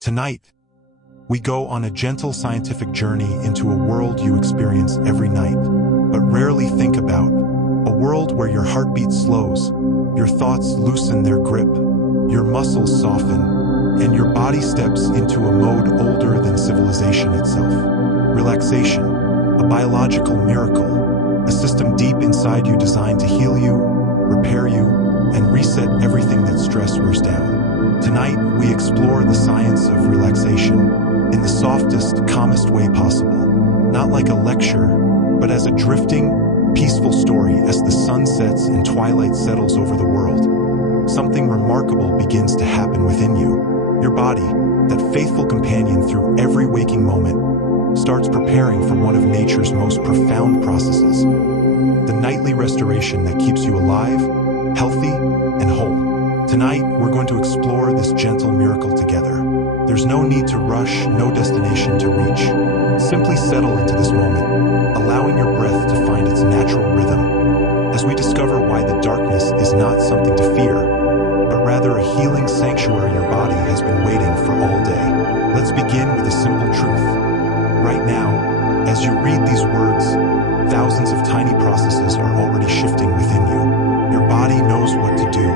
Tonight, we go on a gentle scientific journey into a world you experience every night, but rarely think about. A world where your heartbeat slows, your thoughts loosen their grip, your muscles soften, and your body steps into a mode older than civilization itself. Relaxation, a biological miracle, a system deep inside you designed to heal you, repair you, and reset everything that stress wears down. Tonight, we explore the science of relaxation in the softest, calmest way possible. Not like a lecture, but as a drifting, peaceful story as the sun sets and twilight settles over the world. Something remarkable begins to happen within you. Your body, that faithful companion through every waking moment, starts preparing for one of nature's most profound processes. The nightly restoration that keeps you alive, healthy, and whole. Tonight, we're going to explore this gentle miracle together. There's no need to rush, no destination to reach. Simply settle into this moment, allowing your breath to find its natural rhythm, as we discover why the darkness is not something to fear, but rather a healing sanctuary your body has been waiting for all day. Let's begin with a simple truth. Right now, as you read these words, thousands of tiny processes are already shifting within you. Your body knows what to do.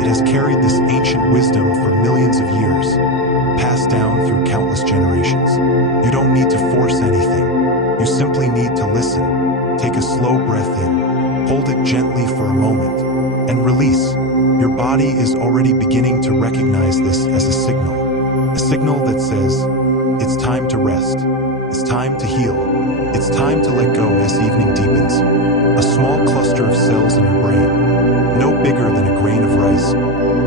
It has carried this ancient wisdom for millions of years, passed down through countless generations. You don't need to force anything. You simply need to listen. Take a slow breath in, hold it gently for a moment, and release. Your body is already beginning to recognize this as a signal that says, it's time to rest, it's time to heal, it's time to let go as evening deepens. A small cluster of cells in your brain, no bigger than a grain of rice,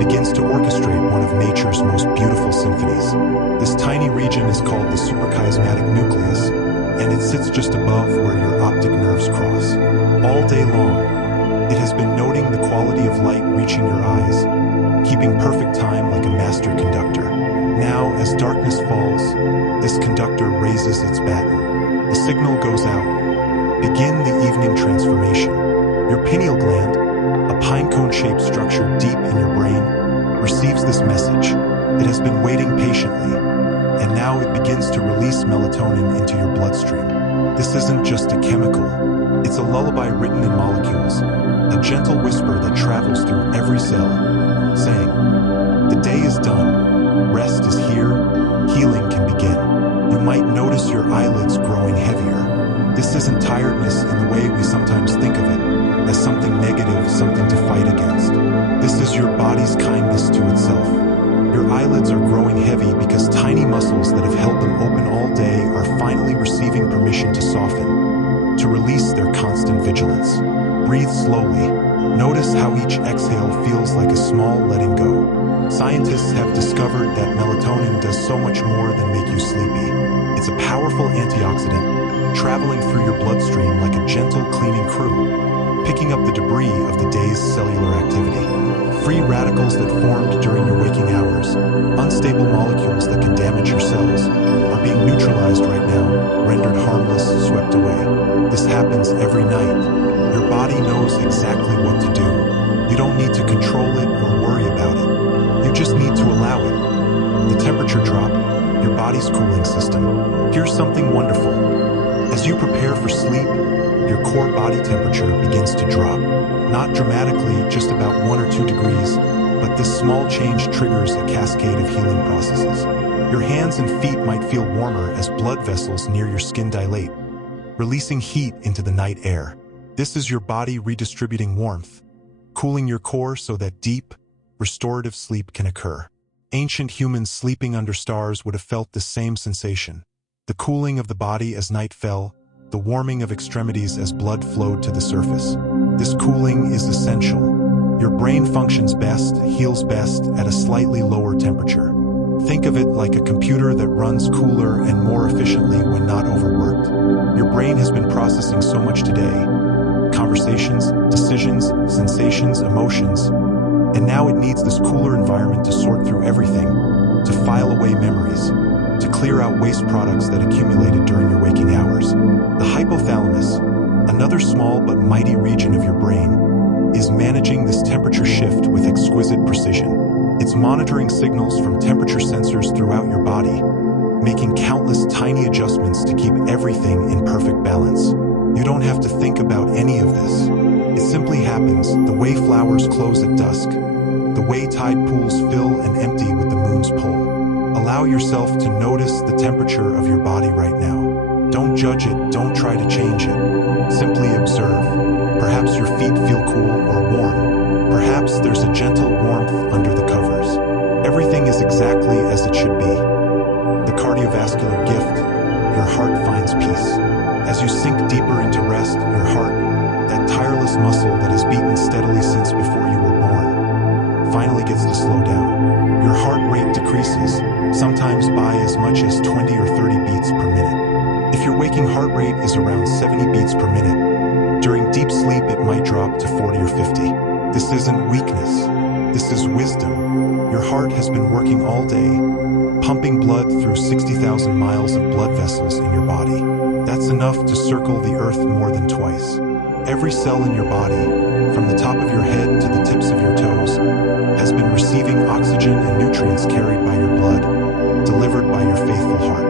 begins to orchestrate one of nature's most beautiful symphonies. This tiny region is called the suprachiasmatic nucleus, and it sits just above where your optic nerves cross. All day long, it has been noting the quality of light reaching your eyes, keeping perfect time like a master conductor. Now, as darkness falls, this conductor raises its baton. The signal goes out. Begin the evening transformation. Your pineal gland, a pinecone-shaped structure deep in your brain, receives this message. It has been waiting patiently, and now it begins to release melatonin into your bloodstream. This isn't just a chemical. It's a lullaby written in molecules, a gentle whisper that travels through every cell, saying, "The day is done. Rest is here. Healing can begin." You might notice your eyelids growing heavier. This isn't tiredness in the way we sometimes think of it, as something negative, something to fight against. This is your body's kindness to itself. Your eyelids are growing heavy because tiny muscles that have held them open all day are finally receiving permission to soften, to release their constant vigilance. Breathe slowly. Notice how each exhale feels like a small letting go. Scientists have discovered that melatonin does so much more than make you sleepy. It's a powerful antioxidant, traveling through your bloodstream like a gentle cleaning crew, picking up the debris of the day's cellular activity. Free radicals that formed during your waking hours, unstable molecules that can damage your cells, are being neutralized right now, rendered harmless, swept away. This happens every night. Your body knows exactly what to do. You don't need to control it or worry about it. You just need to allow it. The temperature drop, your body's cooling system. Here's something wonderful. As you prepare for sleep, your core body temperature begins to drop. Not dramatically, just about 1 or 2 degrees, but this small change triggers a cascade of healing processes. Your hands and feet might feel warmer as blood vessels near your skin dilate, releasing heat into the night air. This is your body redistributing warmth, cooling your core so that deep, restorative sleep can occur. Ancient humans sleeping under stars would have felt the same sensation. The cooling of the body as night fell, the warming of extremities as blood flowed to the surface. This cooling is essential. Your brain functions best, heals best at a slightly lower temperature. Think of it like a computer that runs cooler and more efficiently when not overworked. Your brain has been processing so much today. Conversations, decisions, sensations, emotions, and now it needs this cooler environment to sort through everything, to file away memories, to clear out waste products that accumulated during your waking hours. The hypothalamus, another small but mighty region of your brain, is managing this temperature shift with exquisite precision. It's monitoring signals from temperature sensors throughout your body, making countless tiny adjustments to keep everything in perfect balance. You don't have to think about any of this. It simply happens, the way flowers close at dusk, the way tide pools fill and empty with the moon's pull. Allow yourself to notice the temperature of your body right now. Don't judge it, don't try to change it. Simply observe. Perhaps your feet feel cool or warm. Perhaps there's a gentle warmth under the covers. Everything is exactly as it should be. The cardiovascular gift, your heart finds peace. As you sink deeper into rest, your heart, that tireless muscle that has beaten steadily since before you were born, finally gets to slow down. Your heart rate decreases, sometimes by as much as 20 or 30 beats per minute. If your waking heart rate is around 70 beats per minute, during deep sleep it might drop to 40 or 50. This isn't weakness, this is wisdom. Your heart has been working all day, pumping blood through 60,000 miles of blood vessels in your body. That's enough to circle the earth more than twice. Every cell in your body, from the top of your head to the tips of your toes, has been receiving oxygen and nutrients carried by your blood, delivered by your faithful heart.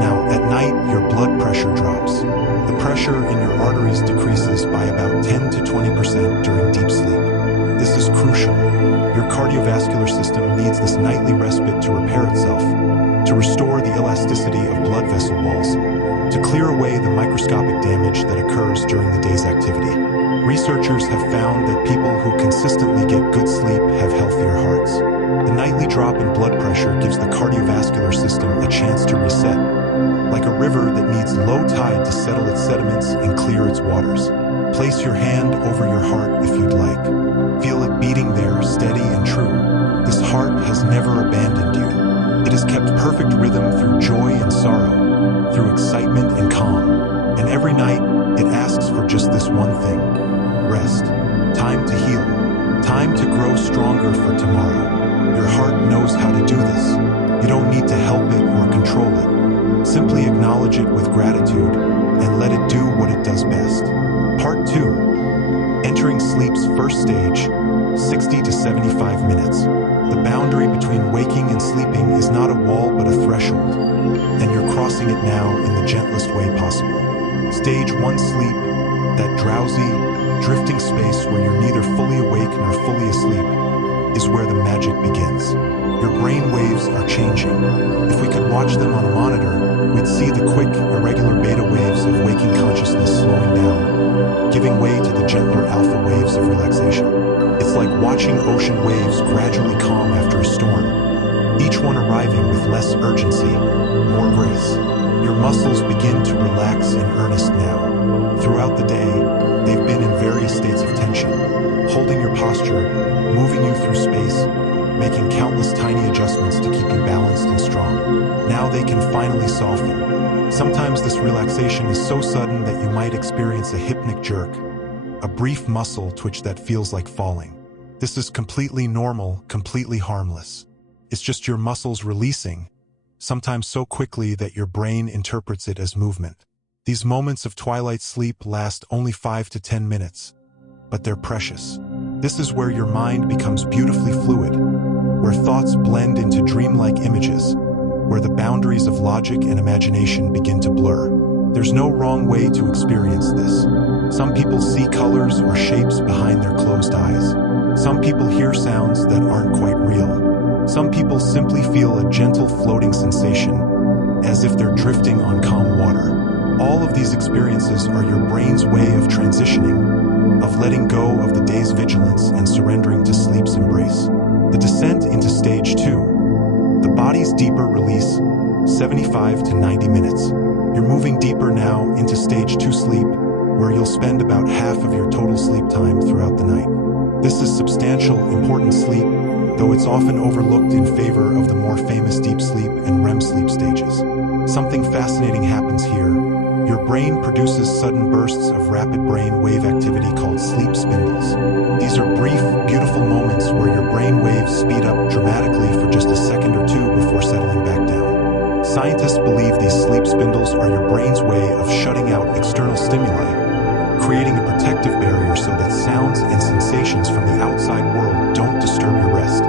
Now, at night, your blood pressure drops. The pressure in your arteries decreases by about 10 to 20% during deep sleep. This is crucial. Your cardiovascular system needs this nightly respite to repair itself, to restore the elasticity of blood vessel walls, to clear away the microscopic damage that occurs during the day's activity. Researchers have found that people who consistently get good sleep have healthier hearts. The nightly drop in blood pressure gives the cardiovascular system a chance to reset, like a river that needs low tide to settle its sediments and clear its waters. Place your hand over your heart if you'd like. Feel it beating there, steady and true. This heart has never abandoned you. It has kept perfect rhythm through joy and sorrow, through excitement and calm. And every night, it asks for just this one thing: rest. Time to heal. Time to grow stronger for tomorrow. Your heart knows how to do this. You don't need to help it or control it. Simply acknowledge it with gratitude and let it do what it does best. Part 2. Entering sleep's first stage, 60 to 75 minutes. The boundary between waking and sleeping is not a wall but a threshold, and you're crossing it now in the gentlest way possible. Stage 1 sleep, that drowsy, drifting space where you're neither fully awake nor fully asleep, is where the magic begins. Your brain waves are changing. If we could watch them on a monitor, we'd see the quick, irregular beta waves of waking consciousness slowing down, giving way to the gentler alpha waves of relaxation. It's like watching ocean waves gradually calm after a storm, each one arriving with less urgency, more grace. Your muscles begin to relax in earnest now. Throughout the day, they've been in various states of tension, holding your posture, moving you through space, making countless tiny adjustments to keep you balanced and strong. Now they can finally soften. Sometimes this relaxation is so sudden that you might experience a hypnic jerk, a brief muscle twitch that feels like falling. This is completely normal, completely harmless. It's just your muscles releasing, sometimes so quickly that your brain interprets it as movement. These moments of twilight sleep last only 5 to 10 minutes, but they're precious. This is where your mind becomes beautifully fluid, where thoughts blend into dreamlike images, where the boundaries of logic and imagination begin to blur. There's no wrong way to experience this. Some people see colors or shapes behind their closed eyes. Some people hear sounds that aren't quite real. Some people simply feel a gentle floating sensation, as if they're drifting on calm water. All of these experiences are your brain's way of transitioning, of letting go of the day's vigilance and surrendering to sleep's embrace. The descent into stage 2. The body's deeper release, 75 to 90 minutes. You're moving deeper now into stage 2 sleep, where you'll spend about half of your total sleep time throughout the night. This is substantial, important sleep, though it's often overlooked in favor of the more famous deep sleep and REM sleep stages. Something fascinating happens here. Your brain produces sudden bursts of rapid brain wave activity called sleep spindles. These are brief, beautiful moments where your brain waves speed up dramatically for just a second or two before settling back down. Scientists believe these sleep spindles are your brain's way of shutting out external stimuli, creating a protective barrier so that sounds and sensations from the outside world don't disturb your rest.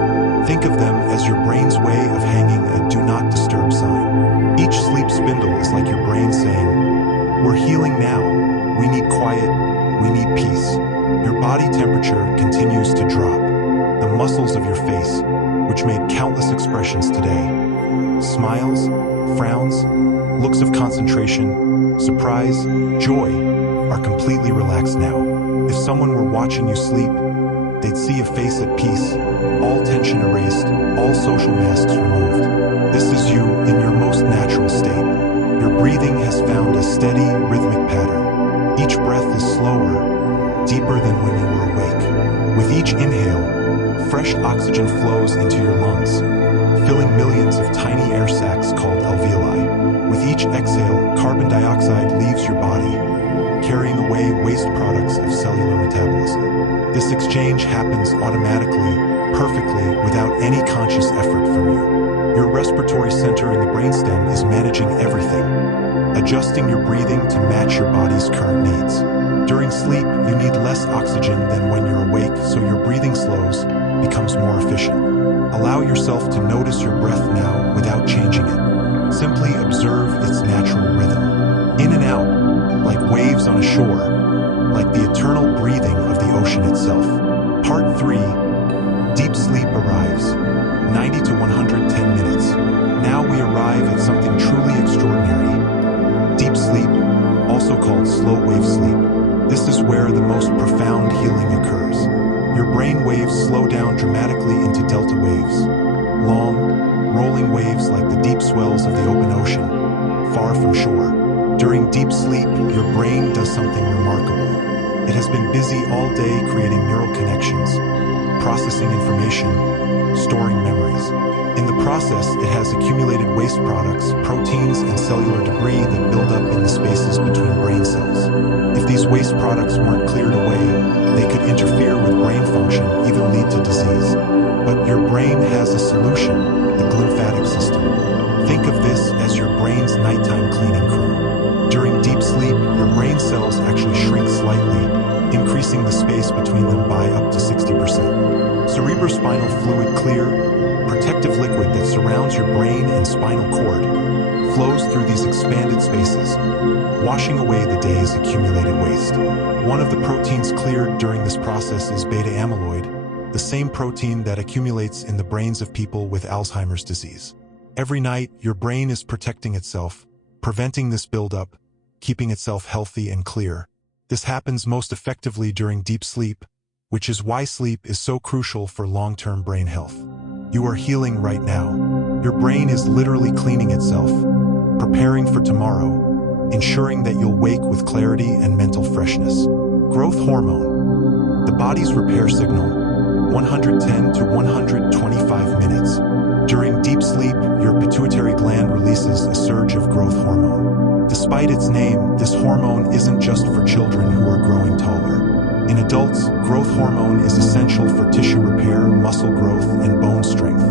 Think of them as your brain's way of hanging a do not disturb sign. Each sleep spindle is like your brain saying, "We're healing now. We need quiet. We need peace." Your body temperature continues to drop. The muscles of your face, which made countless expressions today, smiles, frowns, looks of concentration, surprise, joy, are completely relaxed now. If someone were watching you sleep, they'd see a face at peace, all tension erased, all social masks removed. This is you in your most natural state. Your breathing has found a steady, rhythmic pattern. Each breath is slower, deeper than when you were awake. With each inhale, fresh oxygen flows into your lungs, filling millions of tiny air sacs called alveoli. With each exhale, carbon dioxide leaves your body, carrying away waste products of cellular metabolism. This exchange happens automatically, perfectly, without any conscious effort from you. Your respiratory center in the brainstem is managing everything, adjusting your breathing to match your body's current needs. During sleep, you need less oxygen than when you're awake, so your breathing slows, becomes more efficient. Allow yourself to notice your breath now without changing it. Simply observe its natural rhythm. In and out, like waves on a shore, like the eternal breathing of the ocean itself. Part 3. Deep sleep arrives. 90 to 110 minutes. Now we arrive at something truly extraordinary. Deep sleep, also called slow wave sleep. This is where the most profound healing occurs. Your brain waves slow down dramatically into delta waves. Long, rolling waves like the deep swells of the open ocean, far from shore. During deep sleep, your brain does something remarkable. It has been busy all day creating neural connections, processing information, storing memories. In the process, it has accumulated waste products, proteins, and cellular debris that build up in the spaces between brain cells. If these waste products weren't cleared away, they could interfere with brain function, even lead to disease. But your brain has a solution, the glymphatic system. Think of this as your brain's nighttime cleaning crew. During deep sleep, your brain cells actually shrink slightly, increasing the space between them by up to 60%. Cerebrospinal fluid, clear, protective liquid that surrounds your brain and spinal cord, flows through these expanded spaces, washing away the day's accumulated waste. One of the proteins cleared during this process is beta amyloid, the same protein that accumulates in the brains of people with Alzheimer's disease. Every night, your brain is protecting itself, preventing this buildup, keeping itself healthy and clear. This happens most effectively during deep sleep, which is why sleep is so crucial for long-term brain health. You are healing right now. Your brain is literally cleaning itself, preparing for tomorrow, ensuring that you'll wake with clarity and mental freshness. Growth hormone, the body's repair signal, 110 to 125 minutes. During deep sleep, your pituitary gland releases a surge of growth hormone. Despite its name, this hormone isn't just for children who are growing taller. In adults, growth hormone is essential for tissue repair, muscle growth, and bone strength.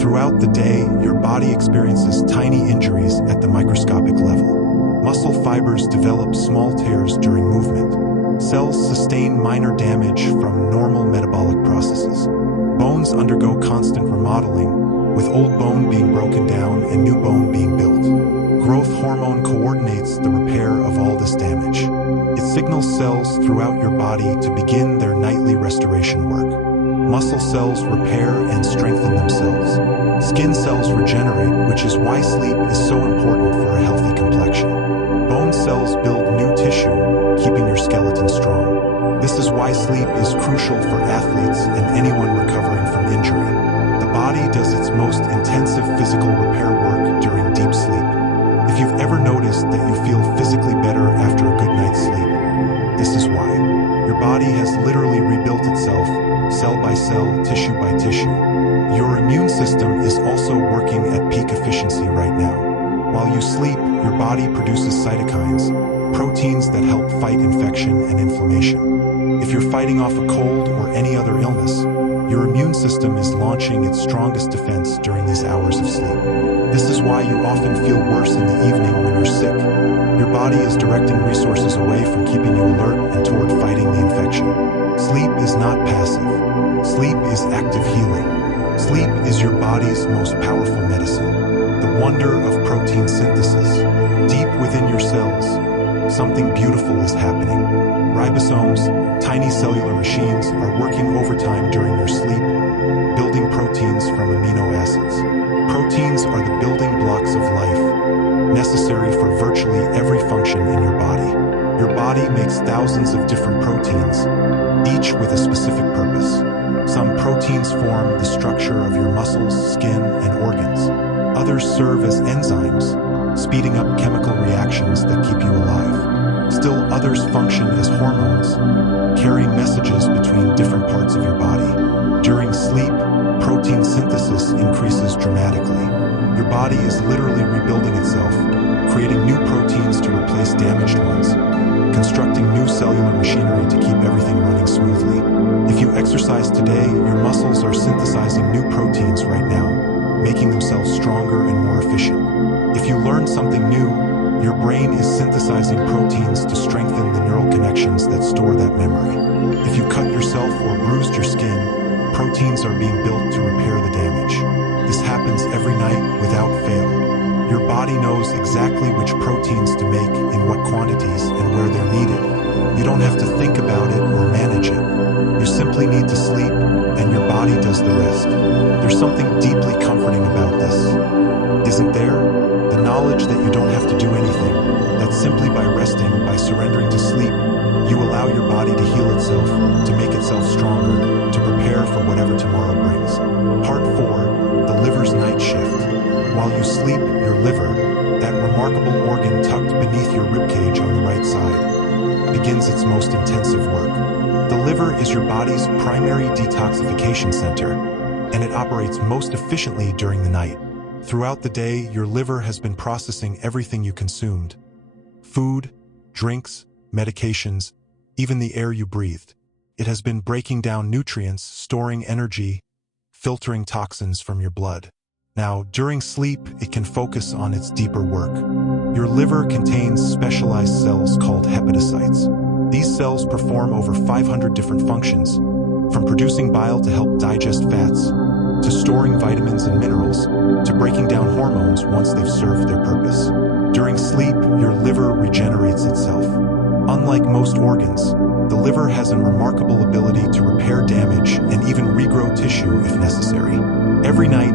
Throughout the day, your body experiences tiny injuries at the microscopic level. Muscle fibers develop small tears during movement. Cells sustain minor damage from normal metabolic processes. Bones undergo constant remodeling, with old bone being broken down and new bone being built. Growth hormone coordinates the repair of all this damage. It signals cells throughout your body to begin their nightly restoration work. Muscle cells repair and strengthen themselves. Skin cells regenerate, which is why sleep is so important for a healthy complexion. Bone cells build new tissue, keeping your skeleton strong. This is why sleep is crucial for athletes and anyone recovering from injury. The body does its most intensive physical repair work during deep sleep. If you've ever noticed that you feel physically better after a good night's sleep, this is why. Your body has literally rebuilt itself, cell by cell, tissue by tissue. Your immune system is also working at peak efficiency right now. While you sleep, your body produces cytokines, proteins that help fight infection and inflammation. If you're fighting off a cold or any other illness, your immune system is launching its strongest defense during these hours of sleep. This is why you often feel worse in the evening when you're sick. Your body is directing resources away from keeping you alert and toward fighting the infection. Sleep is not passive. Sleep is active healing. Sleep is your body's most powerful medicine, the wonder of protein synthesis. Deep within your cells, something beautiful is happening. Ribosomes, tiny cellular machines, are working overtime during your sleep, building proteins from amino acids. Proteins are the building blocks of life, necessary for virtually every function in your body. Your body makes thousands of different proteins, each with a specific purpose. Some proteins form the structure of your muscles, skin, and organs. Others serve as enzymes, speeding up chemical reactions that keep you alive. Still others function as hormones, carrying messages between different parts of your body. During sleep, protein synthesis increases dramatically. Your body is literally rebuilding itself, creating new proteins to replace damaged ones, constructing new cellular machinery to keep everything running smoothly. If you exercise today, your muscles are synthesizing new proteins right now, making themselves stronger and more efficient. If you learn something new, your brain is synthesizing proteins to strengthen the neural connections that store that memory. If you cut yourself or bruised your skin, proteins are being built to repair the damage. This happens every night without fail. Your body knows exactly which proteins to make, in what quantities, and where they're needed. You don't have to think about it or manage it. You simply need to sleep, and your body does the rest. There's something deeply comforting about this, isn't there? The knowledge that you don't have to do anything, that simply by resting, by surrendering to sleep, you allow your body to heal itself, to make itself stronger, to prepare for whatever tomorrow brings. Part 4, the liver's night shift. While you sleep, your liver, that remarkable organ tucked beneath your ribcage on the right side, begins its most intensive work. The liver is your body's primary detoxification center, and it operates most efficiently during the night. Throughout the day, your liver has been processing everything you consumed: food, drinks, medications, even the air you breathed. It has been breaking down nutrients, storing energy, filtering toxins from your blood. Now, during sleep, it can focus on its deeper work. Your liver contains specialized cells called hepatocytes. These cells perform over 500 different functions, from producing bile to help digest fats, to storing vitamins and minerals, to breaking down hormones once they've served their purpose. During sleep, your liver regenerates itself. Unlike most organs, the liver has a remarkable ability to repair damage and even regrow tissue if necessary. Every night,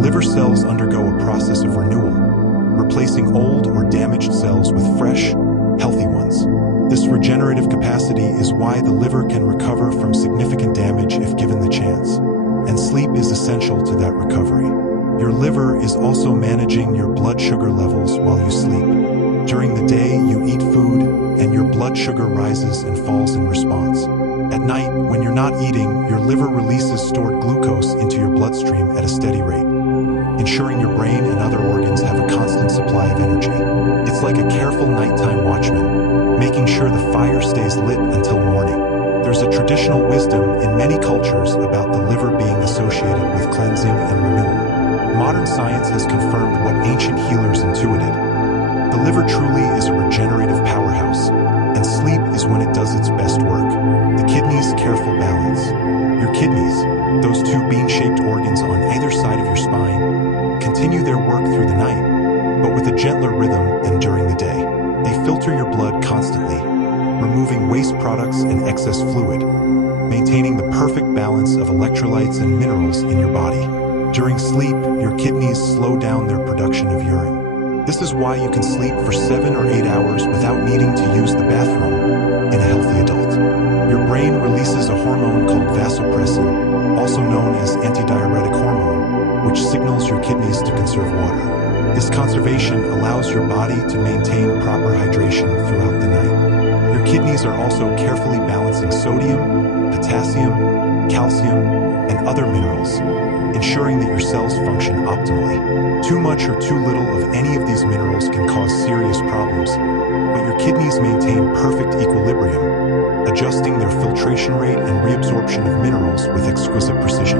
liver cells undergo a process of renewal, replacing old or damaged cells with fresh, healthy ones. This regenerative capacity is why the liver can recover from significant damage if given the chance, and sleep is essential to that recovery. Your liver is also managing your blood sugar levels while you sleep. During the day, you eat food, and your blood sugar rises and falls in response. At night, when you're not eating, your liver releases stored glucose into your bloodstream at a steady rate, ensuring your brain and other organs have a constant supply of energy. It's like a careful nighttime watchman, making sure the fire stays lit until morning. There's a traditional wisdom in many cultures about the liver being associated with cleansing and renewal. Modern science has confirmed what ancient healers intuited. The liver truly is a regenerative powerhouse, and sleep is when it does its best work. The kidneys' careful balance. Your kidneys, those two bean-shaped organs on either side of your spine, continue their work through the night, but with a gentler rhythm than during the day. They filter your blood constantly, removing waste products and excess fluid, maintaining the perfect balance of electrolytes and minerals in your body. During sleep, your kidneys slow down their production of urine. This is why you can sleep for 7 or 8 hours without needing to use the bathroom in a healthy adult. Your brain releases a hormone called vasopressin, also known as antidiuretic hormone, which signals your kidneys to conserve water. This conservation allows your body to maintain proper hydration throughout the night. Your kidneys are also carefully balancing sodium, potassium, calcium, and other minerals, ensuring that your cells function optimally. Too much or too little of any of these minerals can cause serious problems, but your kidneys maintain perfect equilibrium, adjusting their filtration rate and reabsorption of minerals with exquisite precision.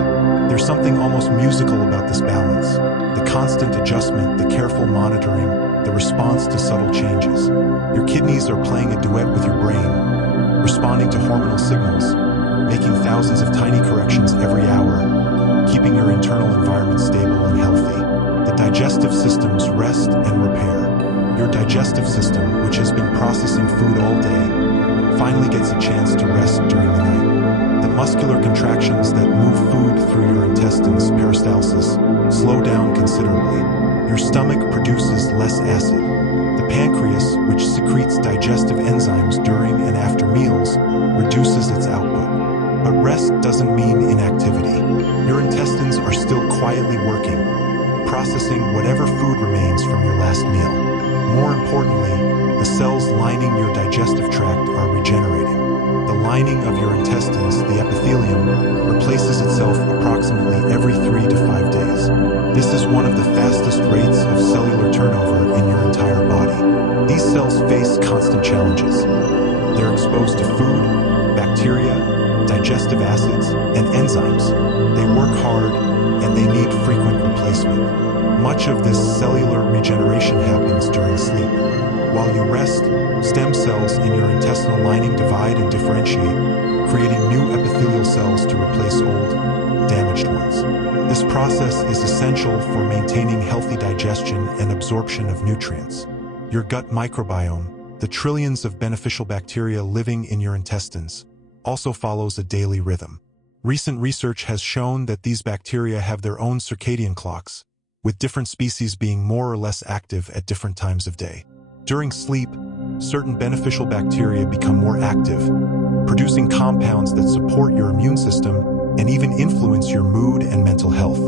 There's something almost musical about this balance: the constant adjustment, the careful monitoring, the response to subtle changes. Your kidneys are playing a duet with your brain, responding to hormonal signals, making thousands of tiny corrections every hour, keeping your internal environment stable and healthy. The digestive system's rest and repair. Your digestive system, which has been processing food all day, finally gets a chance to rest during the night. The muscular contractions that move food through your intestines, peristalsis, slow down considerably. Your stomach produces less acid. The pancreas, which secretes digestive enzymes during and after meals, reduces its output. But rest doesn't mean inactivity. Your intestines are still quietly working, processing whatever food remains from your last meal. More importantly, the cells lining your digestive tract are regenerating. The lining of your intestines, the epithelium, replaces itself approximately every 3 to 5 days. This is one of the fastest rates of cellular turnover in your entire body. These cells face constant challenges. They're exposed to food, bacteria, digestive acids, and enzymes. They work hard, and they need frequent replacement. Much of this cellular regeneration happens during sleep. While you rest, stem cells in your intestinal lining divide and differentiate, creating new epithelial cells to replace old, damaged ones. This process is essential for maintaining healthy digestion and absorption of nutrients. Your gut microbiome, the trillions of beneficial bacteria living in your intestines, also follows a daily rhythm. Recent research has shown that these bacteria have their own circadian clocks, with different species being more or less active at different times of day. During sleep, certain beneficial bacteria become more active, producing compounds that support your immune system and even influence your mood and mental health.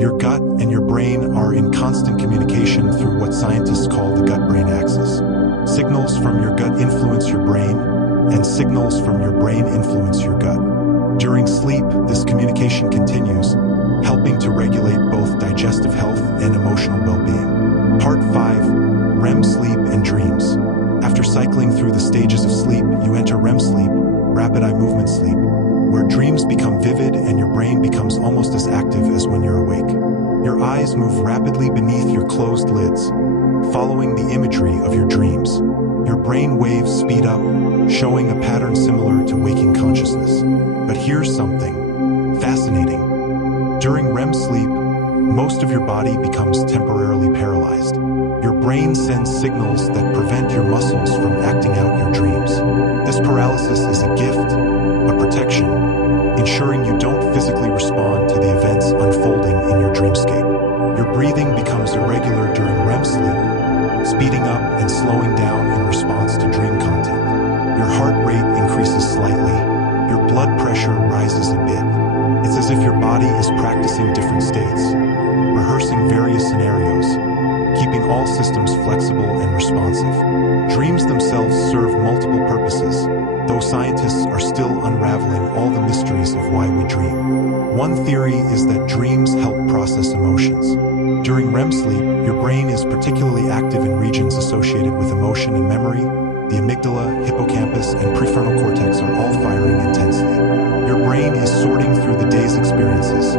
Your gut and your brain are in constant communication through what scientists call the gut-brain axis. Signals from your gut influence your brain, and signals from your brain influence your gut. During sleep, this communication continues, helping to regulate both digestive health and emotional well-being. Part 5. REM sleep and dreams. After cycling through the stages of sleep, you enter REM sleep, rapid eye movement sleep, where dreams become vivid and your brain becomes almost as active as when you're awake. Your eyes move rapidly beneath your closed lids, following the imagery of your dreams. Your brain waves speed up, showing a pattern similar to waking consciousness. But here's something fascinating. During REM sleep, most of your body becomes temporarily paralyzed. Your brain sends signals that prevent your muscles from acting out your dreams. This paralysis is a gift, a protection, ensuring you don't physically respond to the events unfolding in your dreamscape. Your breathing becomes irregular during REM sleep, speeding up and slowing down in response to dream content. Your heart rate increases slightly, your blood pressure rises a bit. It's as if your body is practicing different states, rehearsing various scenarios, keeping all systems flexible and responsive. Dreams themselves serve multiple purposes, though scientists are still unraveling all the mysteries of why we dream. One theory is that dreams help process emotions. During REM sleep, your brain is particularly active in regions associated with emotion and memory. The amygdala, hippocampus, and prefrontal cortex are all firing intensely. Your brain is sorting through the day's experiences,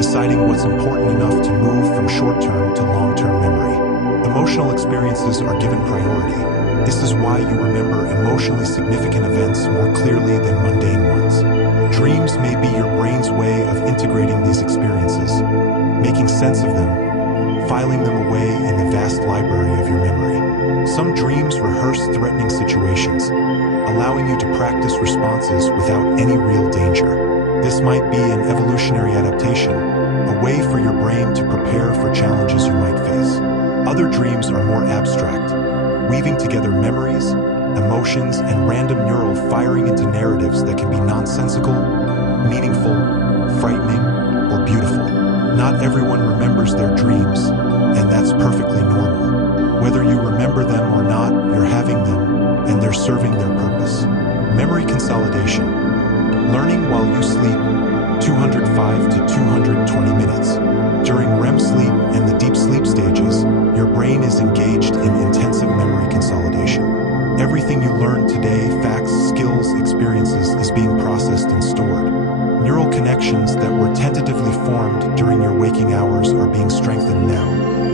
deciding what's important enough to move from short-term to long-term memory. Emotional experiences are given priority. This is why you remember emotionally significant events more clearly than mundane ones. Dreams may be your brain's way of integrating these experiences, making sense of them, filing them away in the vast library of your memory. Some dreams rehearse threatening situations, allowing you to practice responses without any real danger. This might be an evolutionary adaptation, a way for your brain to prepare for challenges you might face. Other dreams are more abstract, weaving together memories, emotions, and random neural firing into narratives that can be nonsensical, meaningful, frightening, or beautiful. Not everyone remembers their dreams, and that's perfectly normal. Whether you remember them or not, you're having them, and they're serving their purpose. Memory consolidation. Learning while you sleep, 205 to 220 minutes. During REM sleep and the deep sleep stages, your brain is engaged in intensive memory consolidation. Everything you learned today, facts, skills, experiences, is being processed and stored. Neural connections that were tentatively formed during your waking hours are being strengthened now,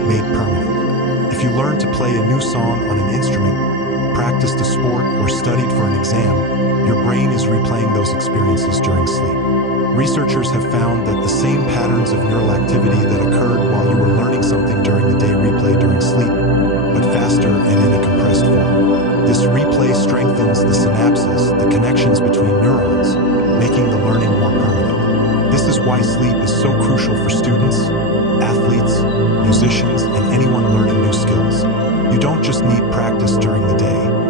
made permanent. If you learned to play a new song on an instrument, practiced a sport, or studied for an exam, your brain is replaying those experiences during sleep. Researchers have found that the same patterns of neural activity that occurred while you were learning something during the day replay during sleep, but faster and in a compressed form. This replay strengthens the synapses, the connections between neurons, making the learning more permanent. This is why sleep is so crucial for students, athletes, musicians, and anyone learning new skills. You don't just need practice during the day.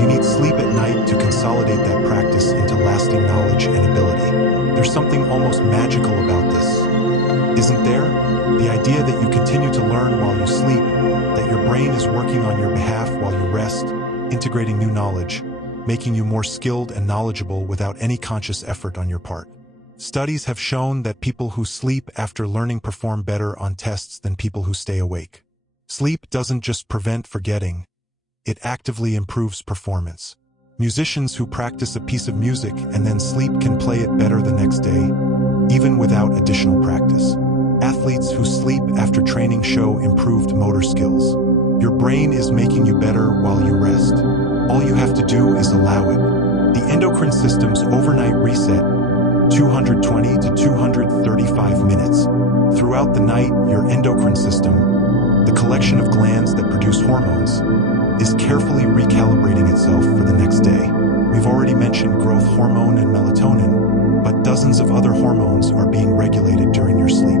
You need sleep at night to consolidate that practice into lasting knowledge and ability. There's something almost magical about this, isn't there? The idea that you continue to learn while you sleep, that your brain is working on your behalf while you rest, integrating new knowledge, making you more skilled and knowledgeable without any conscious effort on your part. Studies have shown that people who sleep after learning perform better on tests than people who stay awake. Sleep doesn't just prevent forgetting, it actively improves performance. Musicians who practice a piece of music and then sleep can play it better the next day, even without additional practice. Athletes who sleep after training show improved motor skills. Your brain is making you better while you rest. All you have to do is allow it. The endocrine system's overnight reset, 220 to 235 minutes. Throughout the night, your endocrine system, the collection of glands that produce hormones, is carefully recalibrating itself for the next day. We've already mentioned growth hormone and melatonin, but dozens of other hormones are being regulated during your sleep.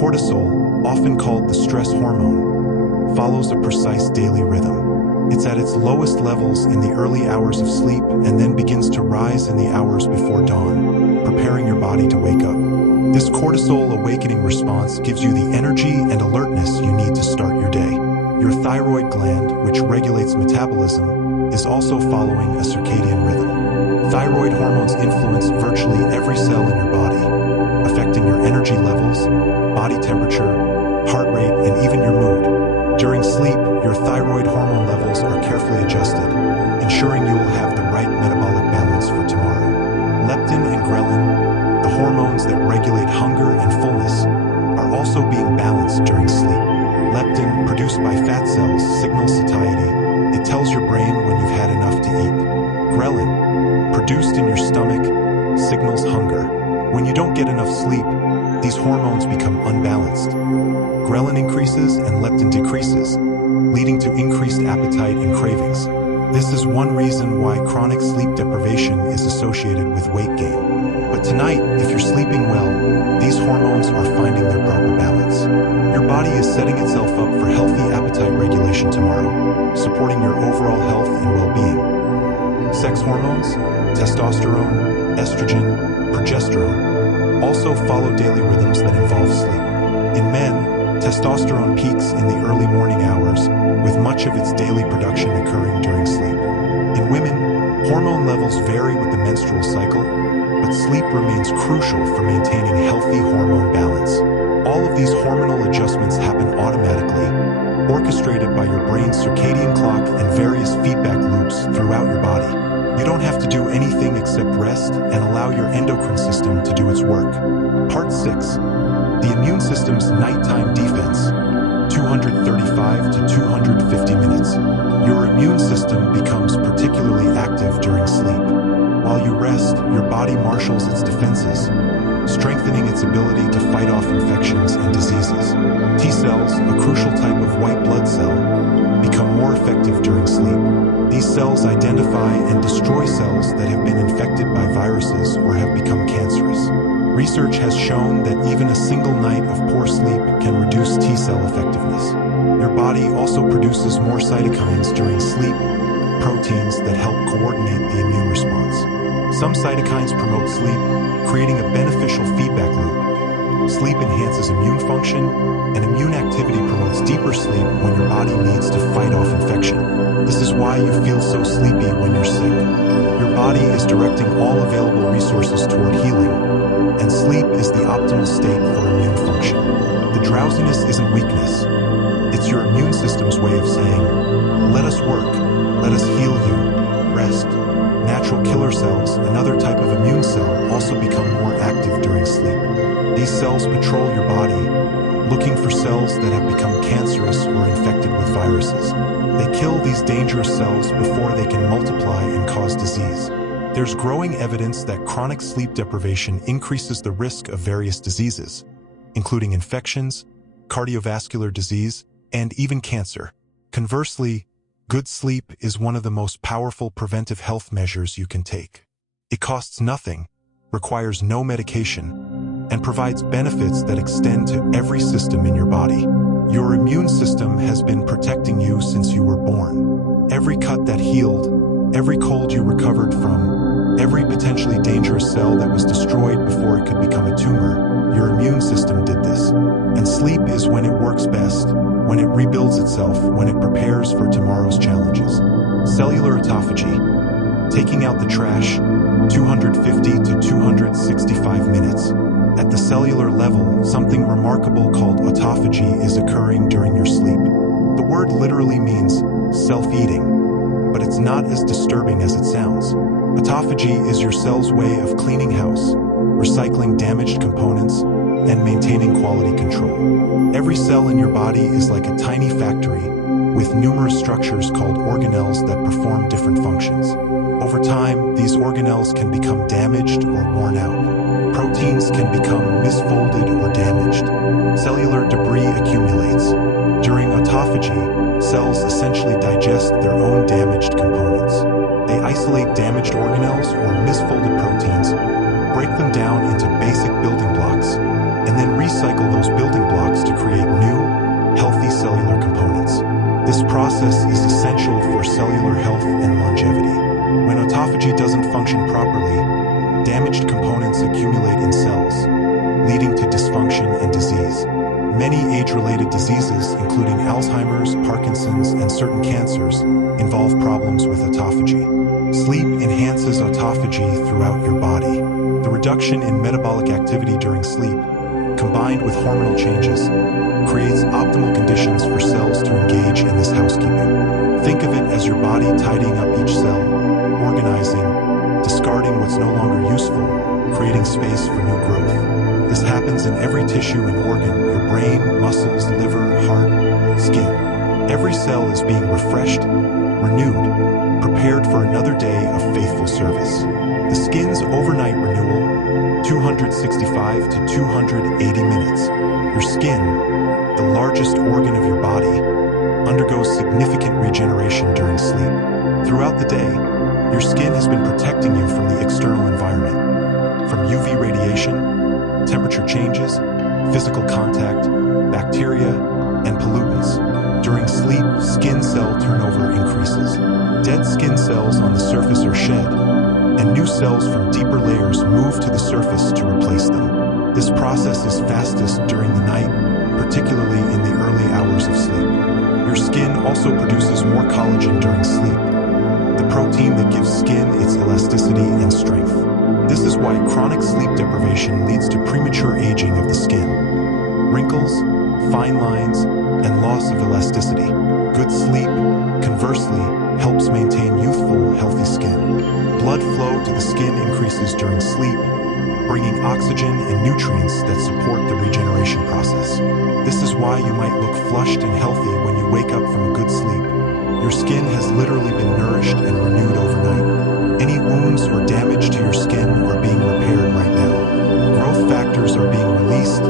Cortisol, often called the stress hormone, follows a precise daily rhythm. It's at its lowest levels in the early hours of sleep and then begins to rise in the hours before dawn, preparing your body to wake up. This cortisol awakening response gives you the energy and alertness you need to start your day. Your thyroid gland, which regulates metabolism, is also following a circadian rhythm. Thyroid hormones influence virtually every cell in your body, affecting your energy levels, body temperature, heart rate, and even your mood. During sleep, your thyroid hormone levels are carefully adjusted, ensuring you will have the right metabolic balance for tomorrow. Leptin and ghrelin, the hormones that regulate hunger and fullness, are also being balanced during sleep. Leptin, produced by fat cells, signals satiety. It tells your brain when you've had enough to eat. Ghrelin, produced in your stomach, signals hunger. When you don't get enough sleep, these hormones become unbalanced. Ghrelin increases and leptin decreases, leading to increased appetite and cravings. This is one reason why chronic sleep deprivation is associated with weight gain. But tonight, if you're sleeping well, these hormones are finding their proper balance. Your body is setting itself up for healthy appetite regulation tomorrow, supporting your overall health and well-being. Sex hormones, testosterone, estrogen, progesterone, also follow daily rhythms that involve sleep. In men, testosterone peaks in the early morning hours, with much of its daily production occurring during sleep. In women, hormone levels vary with the menstrual cycle, but sleep remains crucial for maintaining healthy hormone balance. All of these hormonal adjustments happen automatically, orchestrated by your brain's circadian clock and various feedback loops throughout your body. You don't have to do anything except rest and allow your endocrine system to do its work. Part 6. The immune system's nighttime defense, 235 to 250 minutes. Your immune system becomes particularly active during sleep. While you rest, your body marshals its defenses, strengthening its ability to fight off infections and diseases. T cells, a crucial type of white blood cell, become more effective during sleep. These cells identify and destroy cells that have been infected by viruses or have become cancerous. Research has shown that even a single night of poor sleep can reduce T cell effectiveness. Your body also produces more cytokines during sleep, proteins that help coordinate the immune response. Some cytokines promote sleep, creating a beneficial feedback loop. Sleep enhances immune function, and immune activity promotes deeper sleep when your body needs to fight off infection. This is why you feel so sleepy when you're sick. Your body is directing all available resources toward healing, and sleep is the optimal state for immune function. The drowsiness isn't weakness. It's your immune system's way of saying, let us work, let us heal you, rest. Natural killer cells, another type of immune cell, also become more active during sleep. These cells patrol your body, looking for cells that have become cancerous or infected with viruses. They kill these dangerous cells before they can multiply and cause disease. There's growing evidence that chronic sleep deprivation increases the risk of various diseases, including infections, cardiovascular disease, and even cancer. Conversely, good sleep is one of the most powerful preventive health measures you can take. It costs nothing, requires no medication, and provides benefits that extend to every system in your body. Your immune system has been protecting you since you were born. Every cut that healed, every cold you recovered from, every potentially dangerous cell that was destroyed before it could become a tumor, your immune system did this. And sleep is when it works best, when it rebuilds itself, when it prepares for tomorrow's challenges. Cellular autophagy, taking out the trash, 250 to 265 minutes. At the cellular level, something remarkable called autophagy is occurring during your sleep. The word literally means self-eating, but it's not as disturbing as it sounds. Autophagy is your cell's way of cleaning house, recycling damaged components, and maintaining quality control. Every cell in your body is like a tiny factory with numerous structures called organelles that perform different functions. Over time, these organelles can become damaged or worn out. Proteins can become misfolded or damaged. Cellular debris accumulates. During autophagy, cells essentially digest their own damaged components. They isolate damaged organelles or misfolded proteins, break them down into basic building blocks, and then recycle those building blocks to create new, healthy cellular components. This process is essential for cellular health and longevity. When autophagy doesn't function properly, damaged components accumulate in cells, leading to dysfunction and disease. Many age-related diseases, including Alzheimer's, Parkinson's, and certain cancers, involve problems with autophagy. Sleep enhances autophagy throughout your body. The reduction in metabolic activity during sleep, combined with hormonal changes, creates optimal conditions for cells to engage in this housekeeping. Think of it as your body tidying up each cell, organizing, discarding what's no longer useful, creating space for new growth. This happens in every tissue and organ, your brain, muscles, liver, heart, skin. Every cell is being refreshed, renewed, prepared for another day of faithful service. The skin's overnight renewal, 265 to 280 minutes. Your skin, the largest organ of your body, undergoes significant regeneration during sleep. Throughout the day, your skin has been protecting you from the external environment, from UV radiation, temperature changes, physical contact, bacteria, and pollutants. During sleep, skin cell turnover increases. Dead skin cells on the surface are shed, and new cells from deeper layers move to the surface to replace them. This process is fastest during the night, particularly in the early hours of sleep. Your skin also produces more collagen during sleep, the protein that gives skin its elasticity and strength. This is why chronic sleep deprivation leads to premature aging of the skin, wrinkles, fine lines, and loss of elasticity. Good sleep, conversely, helps maintain youthful, healthy skin. Blood flow to the skin increases during sleep, bringing oxygen and nutrients that support the regeneration process. This is why you might look flushed and healthy when you wake up from a good sleep. Your skin has literally been nourished and renewed overnight. Any wounds or damage to your skin are being repaired right now. Growth factors are being released,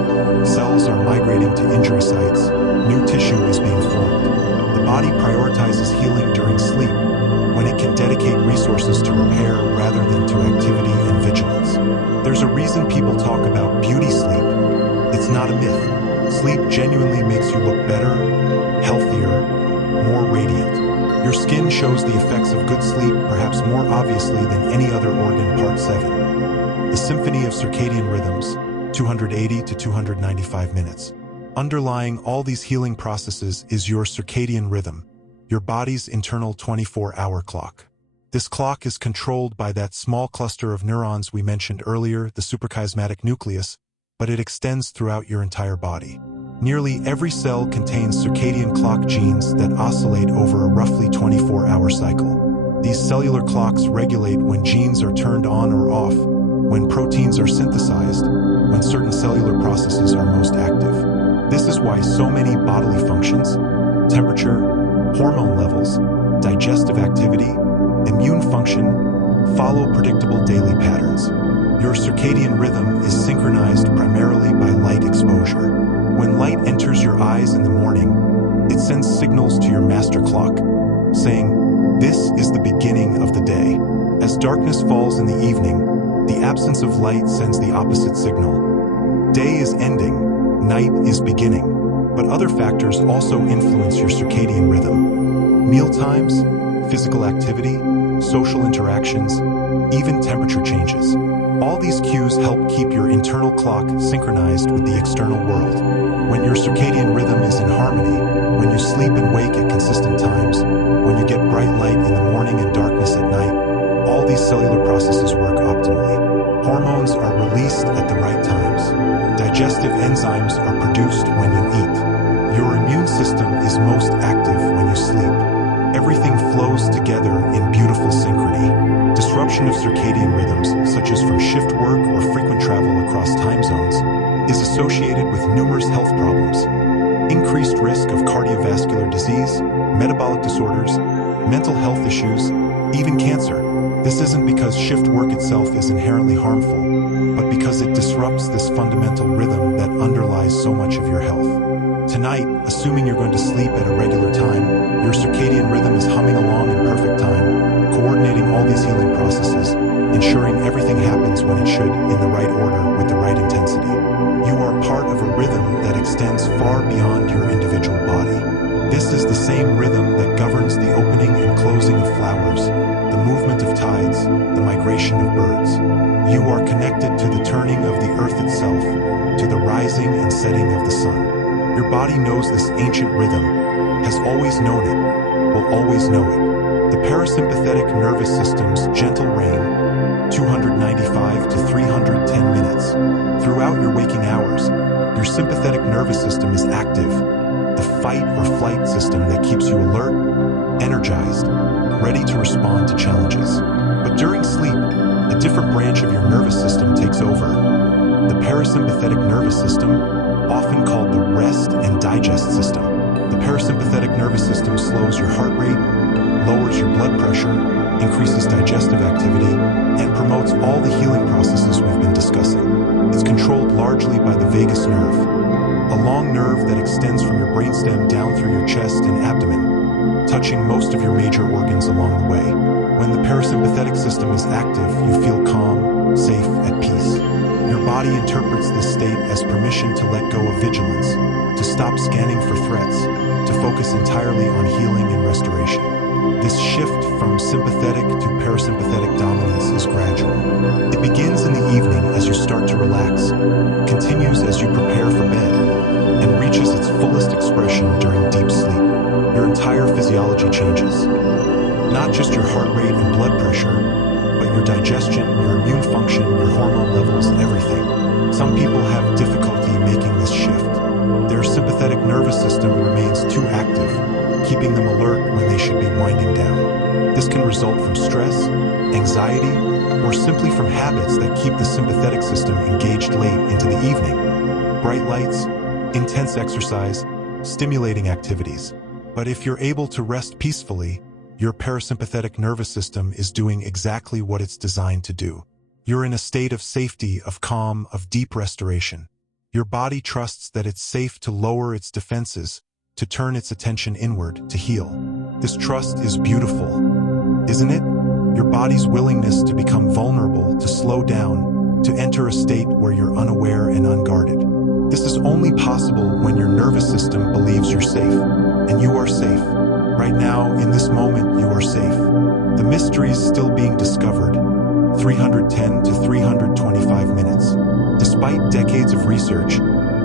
cells are migrating to injury sites, new tissue is being formed. The body prioritizes healing during sleep, when it can dedicate resources to repair rather than to activity and vigilance. There's a reason people talk about beauty sleep. It's not a myth. Sleep genuinely makes you look better, healthier, more radiant. Your skin shows the effects of good sleep perhaps more obviously than any other organ. Part 7. The Symphony of Circadian Rhythms, 280 to 295 minutes. Underlying all these healing processes is your circadian rhythm, your body's internal 24-hour clock. This clock is controlled by that small cluster of neurons we mentioned earlier, the suprachiasmatic nucleus, but it extends throughout your entire body. Nearly every cell contains circadian clock genes that oscillate over a roughly 24-hour cycle. These cellular clocks regulate when genes are turned on or off, when proteins are synthesized, when certain cellular processes are most active. This is why so many bodily functions, temperature, hormone levels, digestive activity, immune function, Follow predictable daily patterns. Your circadian rhythm is synchronized primarily by light exposure. When light enters your eyes in the morning, it sends signals to your master clock, saying, "This is the beginning of the day." As darkness falls in the evening, the absence of light sends the opposite signal. Day is ending, night is beginning. But other factors also influence your circadian rhythm. Meal times, physical activity, social interactions, even temperature changes. All these cues help keep your internal clock synchronized with the external world. When your circadian rhythm is in harmony, when you sleep and wake at consistent times, when you get bright light in the morning and darkness at night, all these cellular processes work optimally. Hormones are released at the right times. Digestive enzymes are produced when you eat. Your immune system is most active when you sleep. Everything flows together in beautiful synchrony. Disruption of circadian rhythms, such as from shift work or frequent travel across time zones, is associated with numerous health problems. Increased risk of cardiovascular disease, metabolic disorders, mental health issues, even cancer. This isn't because shift work itself is inherently harmful, but because it disrupts this fundamental rhythm that underlies so much of your health. Tonight, assuming you're going to sleep at a regular time, your circadian rhythm is humming along in perfect time, coordinating all these healing processes, ensuring everything happens when it should, in the right order, with the right intensity. You are part of a rhythm that extends far beyond your individual body. This is the same rhythm that governs the opening and closing of flowers, the movement of tides, the migration of birds. You are connected to the turning of the earth itself, to the rising and setting of the sun. Your body knows this ancient rhythm, has always known it, will always know it. The parasympathetic nervous system's gentle reign, 295 to 310 minutes. Throughout your waking hours, your sympathetic nervous system is active, the fight or flight system that keeps you alert, energized, ready to respond to challenges. But during sleep, a different branch of your nervous system takes over. The parasympathetic nervous system, often called the rest and digest system. The parasympathetic nervous system slows your heart rate, lowers your blood pressure, increases digestive activity, and promotes all the healing processes we've been discussing. It's controlled largely by the vagus nerve, a long nerve that extends from your brainstem down through your chest and abdomen, touching most of your major organs along the way. When the parasympathetic system is active, you feel calm, safe, at peace. Your body interprets this state as permission to let go of vigilance, to stop scanning for threats, to focus entirely on healing and restoration. This shift from sympathetic to parasympathetic dominance is gradual. It begins in the evening as you start to relax, continues as you prepare for bed, and reaches its fullest expression during deep sleep. Your entire physiology changes. Not just your heart rate and blood pressure, but your digestion, your immune function, your hormone levels, everything. Some people have difficulty making this shift. Their sympathetic nervous system remains too active, keeping them alert when they should be winding down. This can result from stress, anxiety, or simply from habits that keep the sympathetic system engaged late into the evening. Bright lights, intense exercise, stimulating activities. But if you're able to rest peacefully, your parasympathetic nervous system is doing exactly what it's designed to do. You're in a state of safety, of calm, of deep restoration. Your body trusts that it's safe to lower its defenses, to turn its attention inward, to heal. This trust is beautiful, isn't it? Your body's willingness to become vulnerable, to slow down, to enter a state where you're unaware and unguarded. This is only possible when your nervous system believes you're safe, and you are safe. Right now, in this moment, you are safe. The mystery is still being discovered. 310 to 325 minutes. Despite decades of research,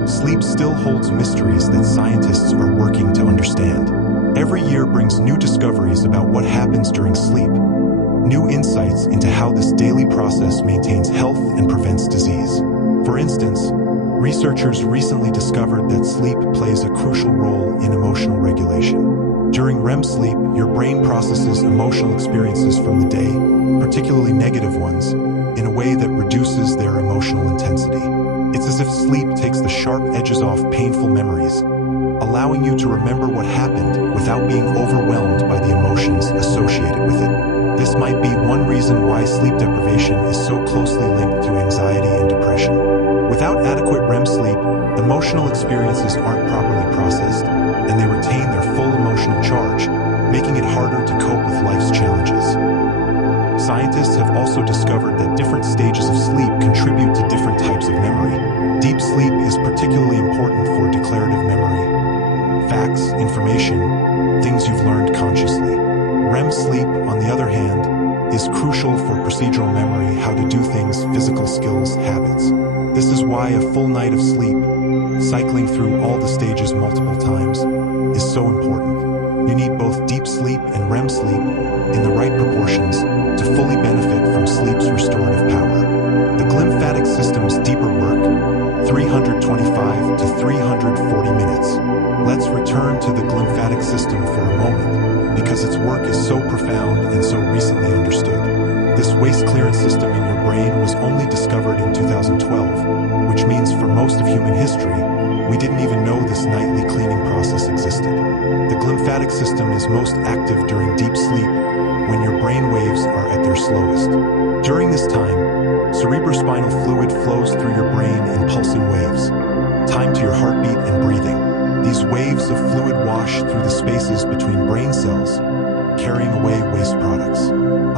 sleep still holds mysteries that scientists are working to understand. Every year brings new discoveries about what happens during sleep, new insights into how this daily process maintains health and prevents disease. For instance, researchers recently discovered that sleep plays a crucial role in emotional regulation. During REM sleep, your brain processes emotional experiences from the day, particularly negative ones, in a way that reduces their emotional intensity. It's as if sleep takes the sharp edges off painful memories, allowing you to remember what happened without being overwhelmed by the emotions associated with it. This might be one reason reason why sleep deprivation is so closely linked to anxiety and depression. Without adequate REM sleep, emotional experiences aren't properly processed, and they retain their full emotional charge, making it harder to cope with life's challenges. Scientists have also discovered that different stages of sleep contribute to different types of memory. Deep sleep is particularly important for declarative memory, facts, information, things you've learned consciously. REM sleep, on the other hand, is crucial for procedural memory, how to do things, physical skills, habits. This is why a full night of sleep, cycling through all the stages multiple times, is so important. You need both deep sleep and REM sleep in the right proportions to fully benefit from sleep's restorative power. The glymphatic system's deeper work, 325 to 340 minutes. Let's return to the glymphatic system for a moment, because its work is so profound and so recently understood. This waste clearance system in your brain was only discovered in 2012, which means for most of human history, we didn't even know this nightly cleaning process existed. The glymphatic system is most active during deep sleep, when your brain waves are at their slowest. During this time, cerebrospinal fluid flows through your brain in pulsing waves, timed to your heartbeat and breathing. These waves of fluid wash through the spaces between brain cells, carrying away waste products.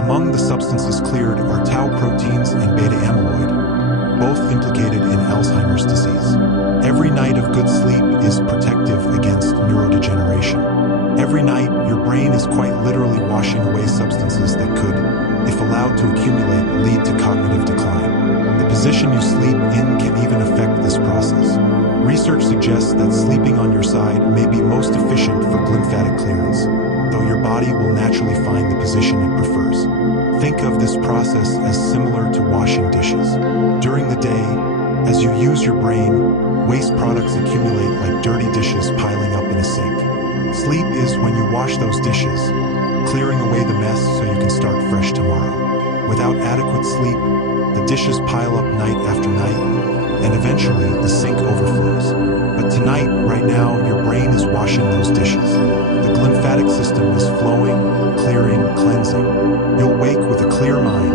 Among the substances cleared are tau proteins and beta amyloid, both implicated in Alzheimer's disease. Every night of good sleep is protective against neurodegeneration. Every night, your brain is quite literally washing away substances that could, if allowed to accumulate, lead to cognitive decline. The position you sleep in can even affect this process. Research suggests that sleeping on your side may be most efficient for glymphatic clearance, though your body will naturally find the position it prefers. Think of this process as similar to washing dishes. During the day, as you use your brain, waste products accumulate like dirty dishes piling up in a sink. Sleep is when you wash those dishes, clearing away the mess so you can start fresh tomorrow. Without adequate sleep, the dishes pile up night after night, and eventually the sink overflows. But tonight, right now, your brain is washing those dishes. The glymphatic system is flowing, clearing, cleansing. You'll wake with a clear mind,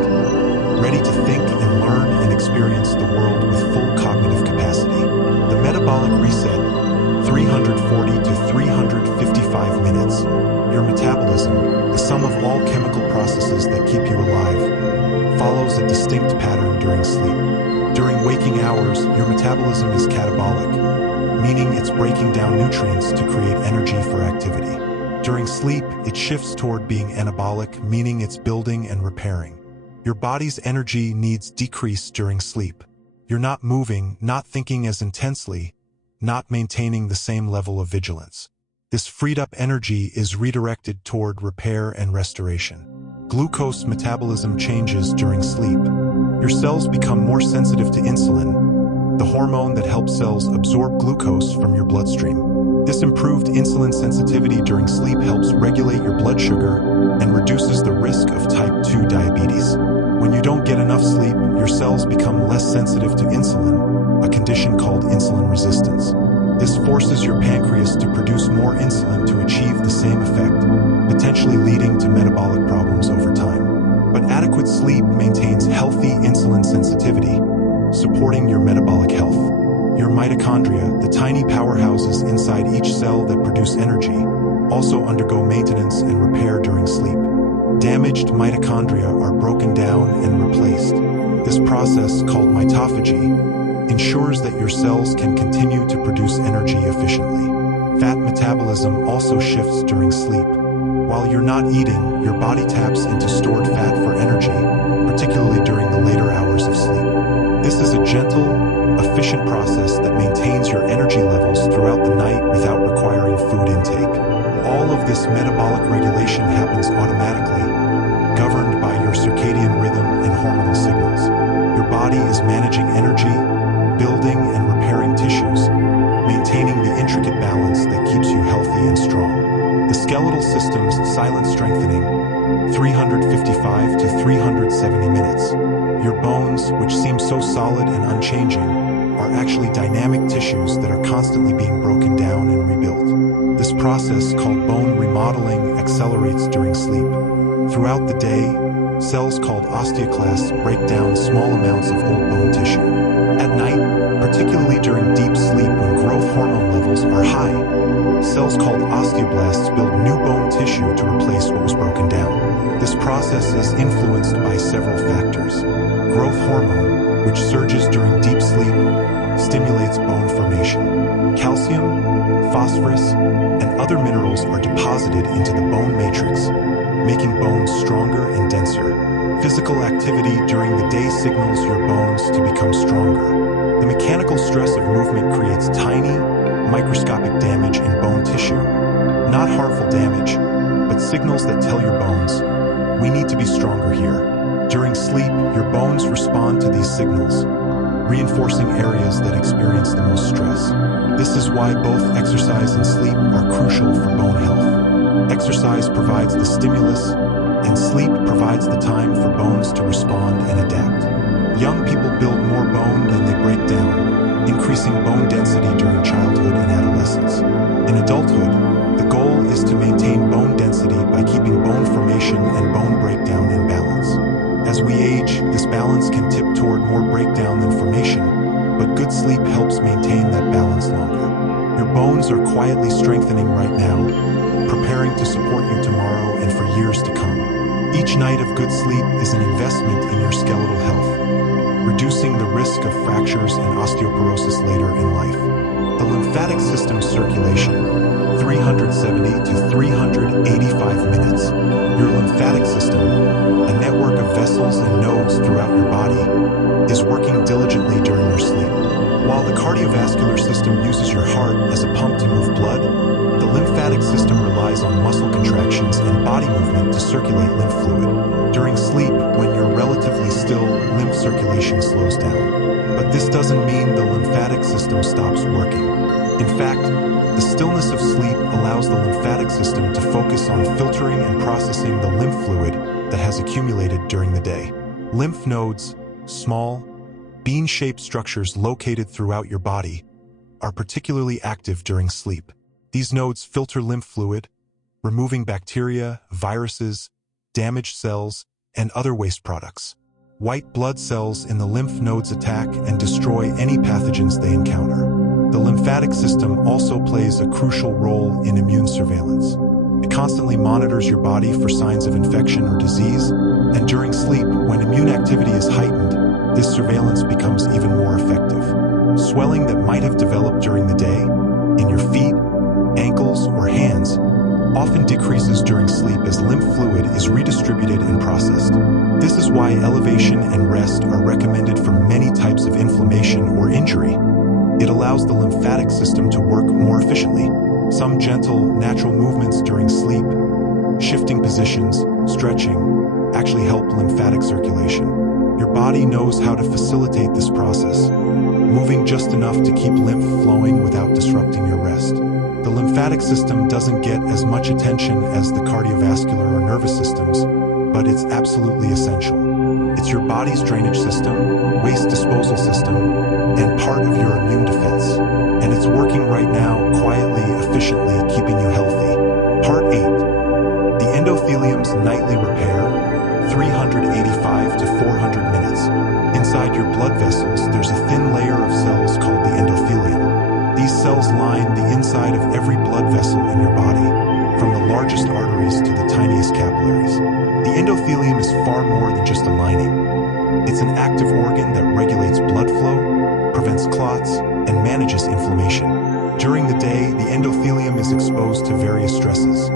ready to think and learn and experience the world with full cognitive capacity. The metabolic reset, 340 to 355 minutes. Your metabolism, the sum of all chemical processes that keep you alive, follows a distinct pattern during sleep. During waking hours, your metabolism is catabolic, meaning it's breaking down nutrients to create energy for activity. During sleep, it shifts toward being anabolic, meaning it's building and repairing. Your body's energy needs decrease during sleep. You're not moving, not thinking as intensely, not maintaining the same level of vigilance. This freed-up energy is redirected toward repair and restoration. Glucose metabolism changes during sleep. Your cells become more sensitive to insulin, the hormone that helps cells absorb glucose from your bloodstream. This improved insulin sensitivity during sleep helps regulate your blood sugar and reduces the risk of type 2 diabetes. When you don't get enough sleep, your cells become less sensitive to insulin, a condition called insulin resistance. This forces your pancreas to produce more insulin to achieve the same effect, potentially leading to metabolic problems over time. But adequate sleep maintains healthy insulin sensitivity, supporting your metabolic health. Your mitochondria, the tiny powerhouses inside each cell that produce energy, also undergo maintenance and repair during sleep. Damaged mitochondria are broken down and replaced. This process, called mitophagy, ensures that your cells can continue to produce energy efficiently. Fat metabolism also shifts during sleep. While you're not eating, your body taps into stored fat for energy, particularly during the later hours of sleep. This is a gentle, efficient process that maintains your energy levels throughout the night without requiring food intake. All of this metabolic regulation happens automatically, governed by your circadian rhythm and hormonal signals. Your body is managing energy, building and repairing tissues, maintaining the intricate balance that keeps you healthy and strong. The skeletal system's silent strengthening, 355 to 370 minutes. Your bones, which seem so solid and unchanging, are actually dynamic tissues that are constantly being broken down and rebuilt. This process, called bone remodeling, accelerates during sleep. Throughout the day, Cells called osteoclasts break down small amounts of old bone tissue. At night, particularly during deep sleep when growth hormone levels are high, cells called osteoblasts build new bone tissue to replace what was broken down. This process is influenced by several factors. Growth hormone, which surges during deep sleep, stimulates bone formation. Calcium, phosphorus, and other minerals are deposited into the bone matrix, making bones stronger and denser. Physical activity during the day signals your bones to become stronger. The mechanical stress of movement creates tiny, microscopic damage in bone tissue. Not harmful damage, but signals that tell your bones, we need to be stronger here. During sleep, your bones respond to these signals, reinforcing areas that experience the most stress. This is why both exercise and sleep are crucial for bone health. Exercise provides the stimulus, and sleep provides the time for bones to respond and adapt. Young people build more bone than they break down, increasing bone density during childhood and adolescence. In adulthood, the goal is to maintain bone density by keeping bone formation and bone breakdown in balance. As we age, this balance can tip toward more breakdown than formation, but good sleep helps maintain that balance longer. Your bones are quietly strengthening right now, preparing to support you tomorrow and for years to come. Each night of good sleep is an investment in your skeletal health, reducing the risk of fractures and osteoporosis later in life. The lymphatic system circulation, 370 to 385 minutes. Your lymphatic system, a network of vessels and nodes throughout your body, is working diligently during your sleep. While the cardiovascular system uses your heart as a pump to move blood, the lymphatic system relies on muscle contractions and body movement to circulate lymph fluid. During sleep, when you're relatively still, lymph circulation slows down. But this doesn't mean the lymphatic system stops working. In fact, the stillness of sleep allows the lymphatic system to focus on filtering and processing the lymph fluid that has accumulated during the day. Lymph nodes, small, bean-shaped structures located throughout your body, are particularly active during sleep. These nodes filter lymph fluid, removing bacteria, viruses, damaged cells, and other waste products. White blood cells in the lymph nodes attack and destroy any pathogens they encounter. The lymphatic system also plays a crucial role in immune surveillance. It constantly monitors your body for signs of infection or disease, and during sleep, when immune activity is heightened, this surveillance becomes even more effective. Swelling that might have developed during the day, in your feet, ankles, or hands, often decreases during sleep as lymph fluid is redistributed and processed. This is why elevation and rest are recommended for many types of inflammation or injury. It allows the lymphatic system to work more efficiently. Some gentle, natural movements during sleep, shifting positions, stretching, actually help lymphatic circulation. Your body knows how to facilitate this process, moving just enough to keep lymph flowing without disrupting your rest. The lymphatic system doesn't get as much attention as the cardiovascular or nervous systems, but it's absolutely essential. It's your body's drainage system, waste disposal system, and part of your immune defense. And it's working right now, quietly, efficiently, keeping you healthy. Part 8. The endothelium's nightly repair, 385 to 400 minutes. Inside your blood vessels, there's a thin layer of cells called the endothelium. These cells line the inside of every blood vessel in your body, from the largest arteries to the tiniest capillaries. The endothelium is far more than just a lining. It's an active organ that regulates blood flow, prevents clots, and manages inflammation. During the day, the endothelium is exposed to various stresses.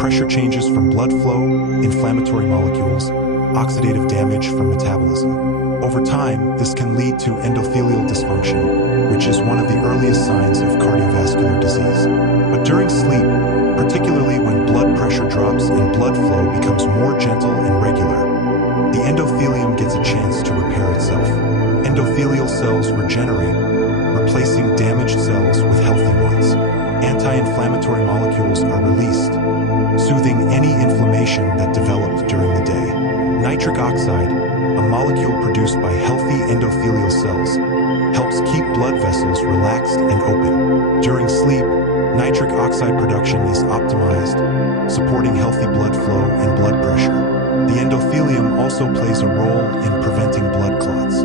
Pressure changes from blood flow, inflammatory molecules, oxidative damage from metabolism. Over time, this can lead to endothelial dysfunction, which is one of the earliest signs of cardiovascular disease. But during sleep, particularly when blood pressure drops and blood flow becomes more gentle and regular, the endothelium gets a chance to repair itself. Endothelial cells regenerate, replacing damaged cells with healthy ones. Anti-inflammatory molecules are released, soothing any inflammation that developed during the day. Nitric oxide, a molecule produced by healthy endothelial cells, helps keep blood vessels relaxed and open. During sleep, Nitric oxide production is optimized, supporting healthy blood flow and blood pressure. The endothelium also plays a role in preventing blood clots.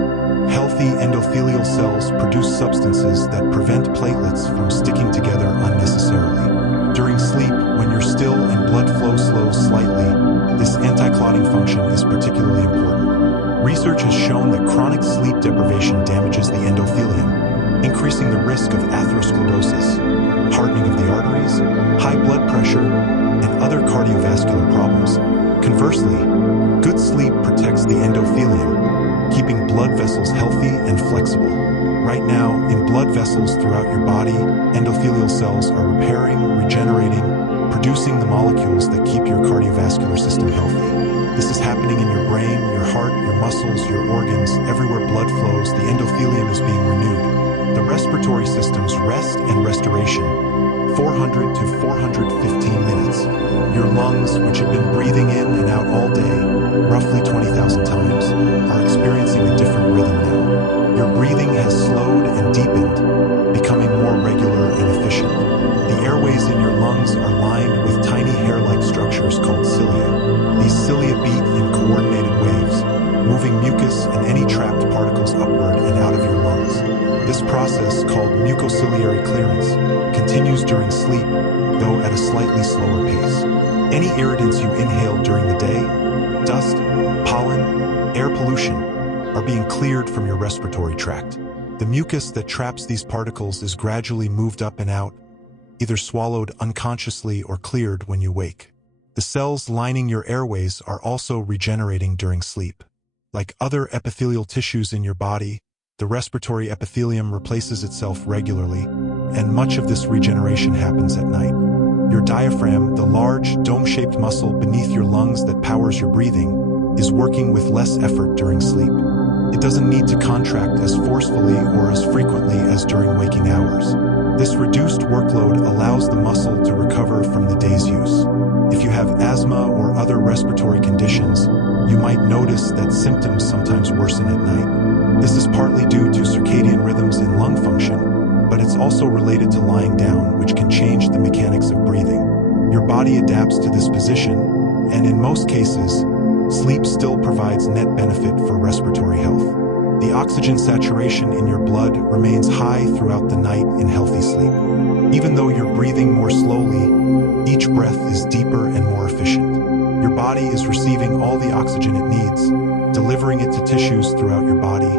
Healthy endothelial cells produce substances that prevent platelets from sticking together unnecessarily. During sleep, when you're still and blood flow slows slightly, this anti-clotting function is particularly important. Research has shown that chronic sleep deprivation damages the endothelium, increasing the risk of atherosclerosis, hardening of the arteries, high blood pressure, and other cardiovascular problems. Conversely, good sleep protects the endothelium, keeping blood vessels healthy and flexible. Right now, in blood vessels throughout your body, endothelial cells are repairing, regenerating, producing the molecules that keep your cardiovascular system healthy. This is happening in your brain, your heart, your muscles, your organs. Everywhere blood flows, the endothelium is being renewed. The respiratory system's rest and restoration, 400 to 415 minutes. Your lungs, which have been breathing in and out all day, roughly 20,000 times, are experiencing a different rhythm now. Your breathing has slowed and deepened, becoming more regular and efficient. The airways in your lungs are lined with tiny hair-like structures called cilia. These cilia beat in coordinated waves, moving mucus and any trapped particles upward and out of your lungs. This process, called mucociliary clearance, continues during sleep, though at a slightly slower pace. Any irritants you inhale during the day, dust, pollen, air pollution, are being cleared from your respiratory tract. The mucus that traps these particles is gradually moved up and out, either swallowed unconsciously or cleared when you wake. The cells lining your airways are also regenerating during sleep. Like other epithelial tissues in your body, the respiratory epithelium replaces itself regularly, and much of this regeneration happens at night. Your diaphragm, the large, dome-shaped muscle beneath your lungs that powers your breathing, is working with less effort during sleep. It doesn't need to contract as forcefully or as frequently as during waking hours. This reduced workload allows the muscle to recover from the day's use. If you have asthma or other respiratory conditions, you might notice that symptoms sometimes worsen at night. This is partly due to circadian rhythms in lung function, but it's also related to lying down, which can change the mechanics of breathing. Your body adapts to this position, and in most cases, sleep still provides net benefit for respiratory health. The oxygen saturation in your blood remains high throughout the night in healthy sleep. Even though you're breathing more slowly, each breath is deeper and more efficient. Your body is receiving all the oxygen it needs, delivering it to tissues throughout your body,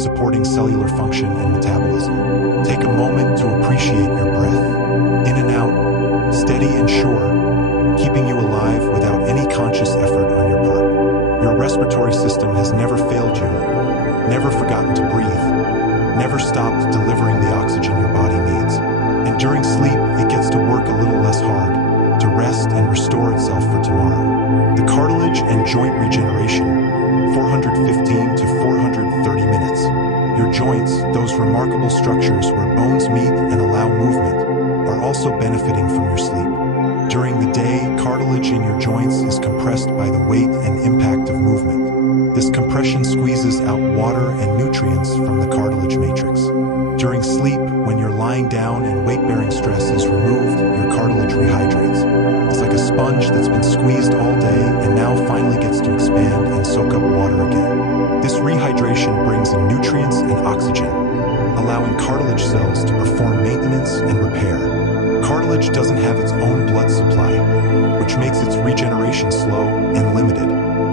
supporting cellular function and metabolism. Take a moment to appreciate your breath. In and out, steady and sure, keeping you alive without any conscious effort on your part. Your respiratory system has never failed you, never forgotten to breathe, never stopped delivering the oxygen your body needs. And during sleep, it gets to work a little less hard, to rest and restore itself for tomorrow. The cartilage and joint regeneration, 415 to 430 minutes. Your joints, those remarkable structures where bones meet and allow movement, are also benefiting from your sleep. During the day, cartilage in your joints is compressed by the weight and impact of movement. This compression squeezes out water and nutrients from the cartilage matrix. During sleep, when you're lying down and weight-bearing stress is removed, your cartilage rehydrates. It's like a sponge that's been squeezed all day and now finally gets to expand and soak up water again. This rehydration brings in nutrients and oxygen, allowing cartilage cells to perform maintenance and repair. Cartilage doesn't have its own blood supply, which makes its regeneration slow and limited.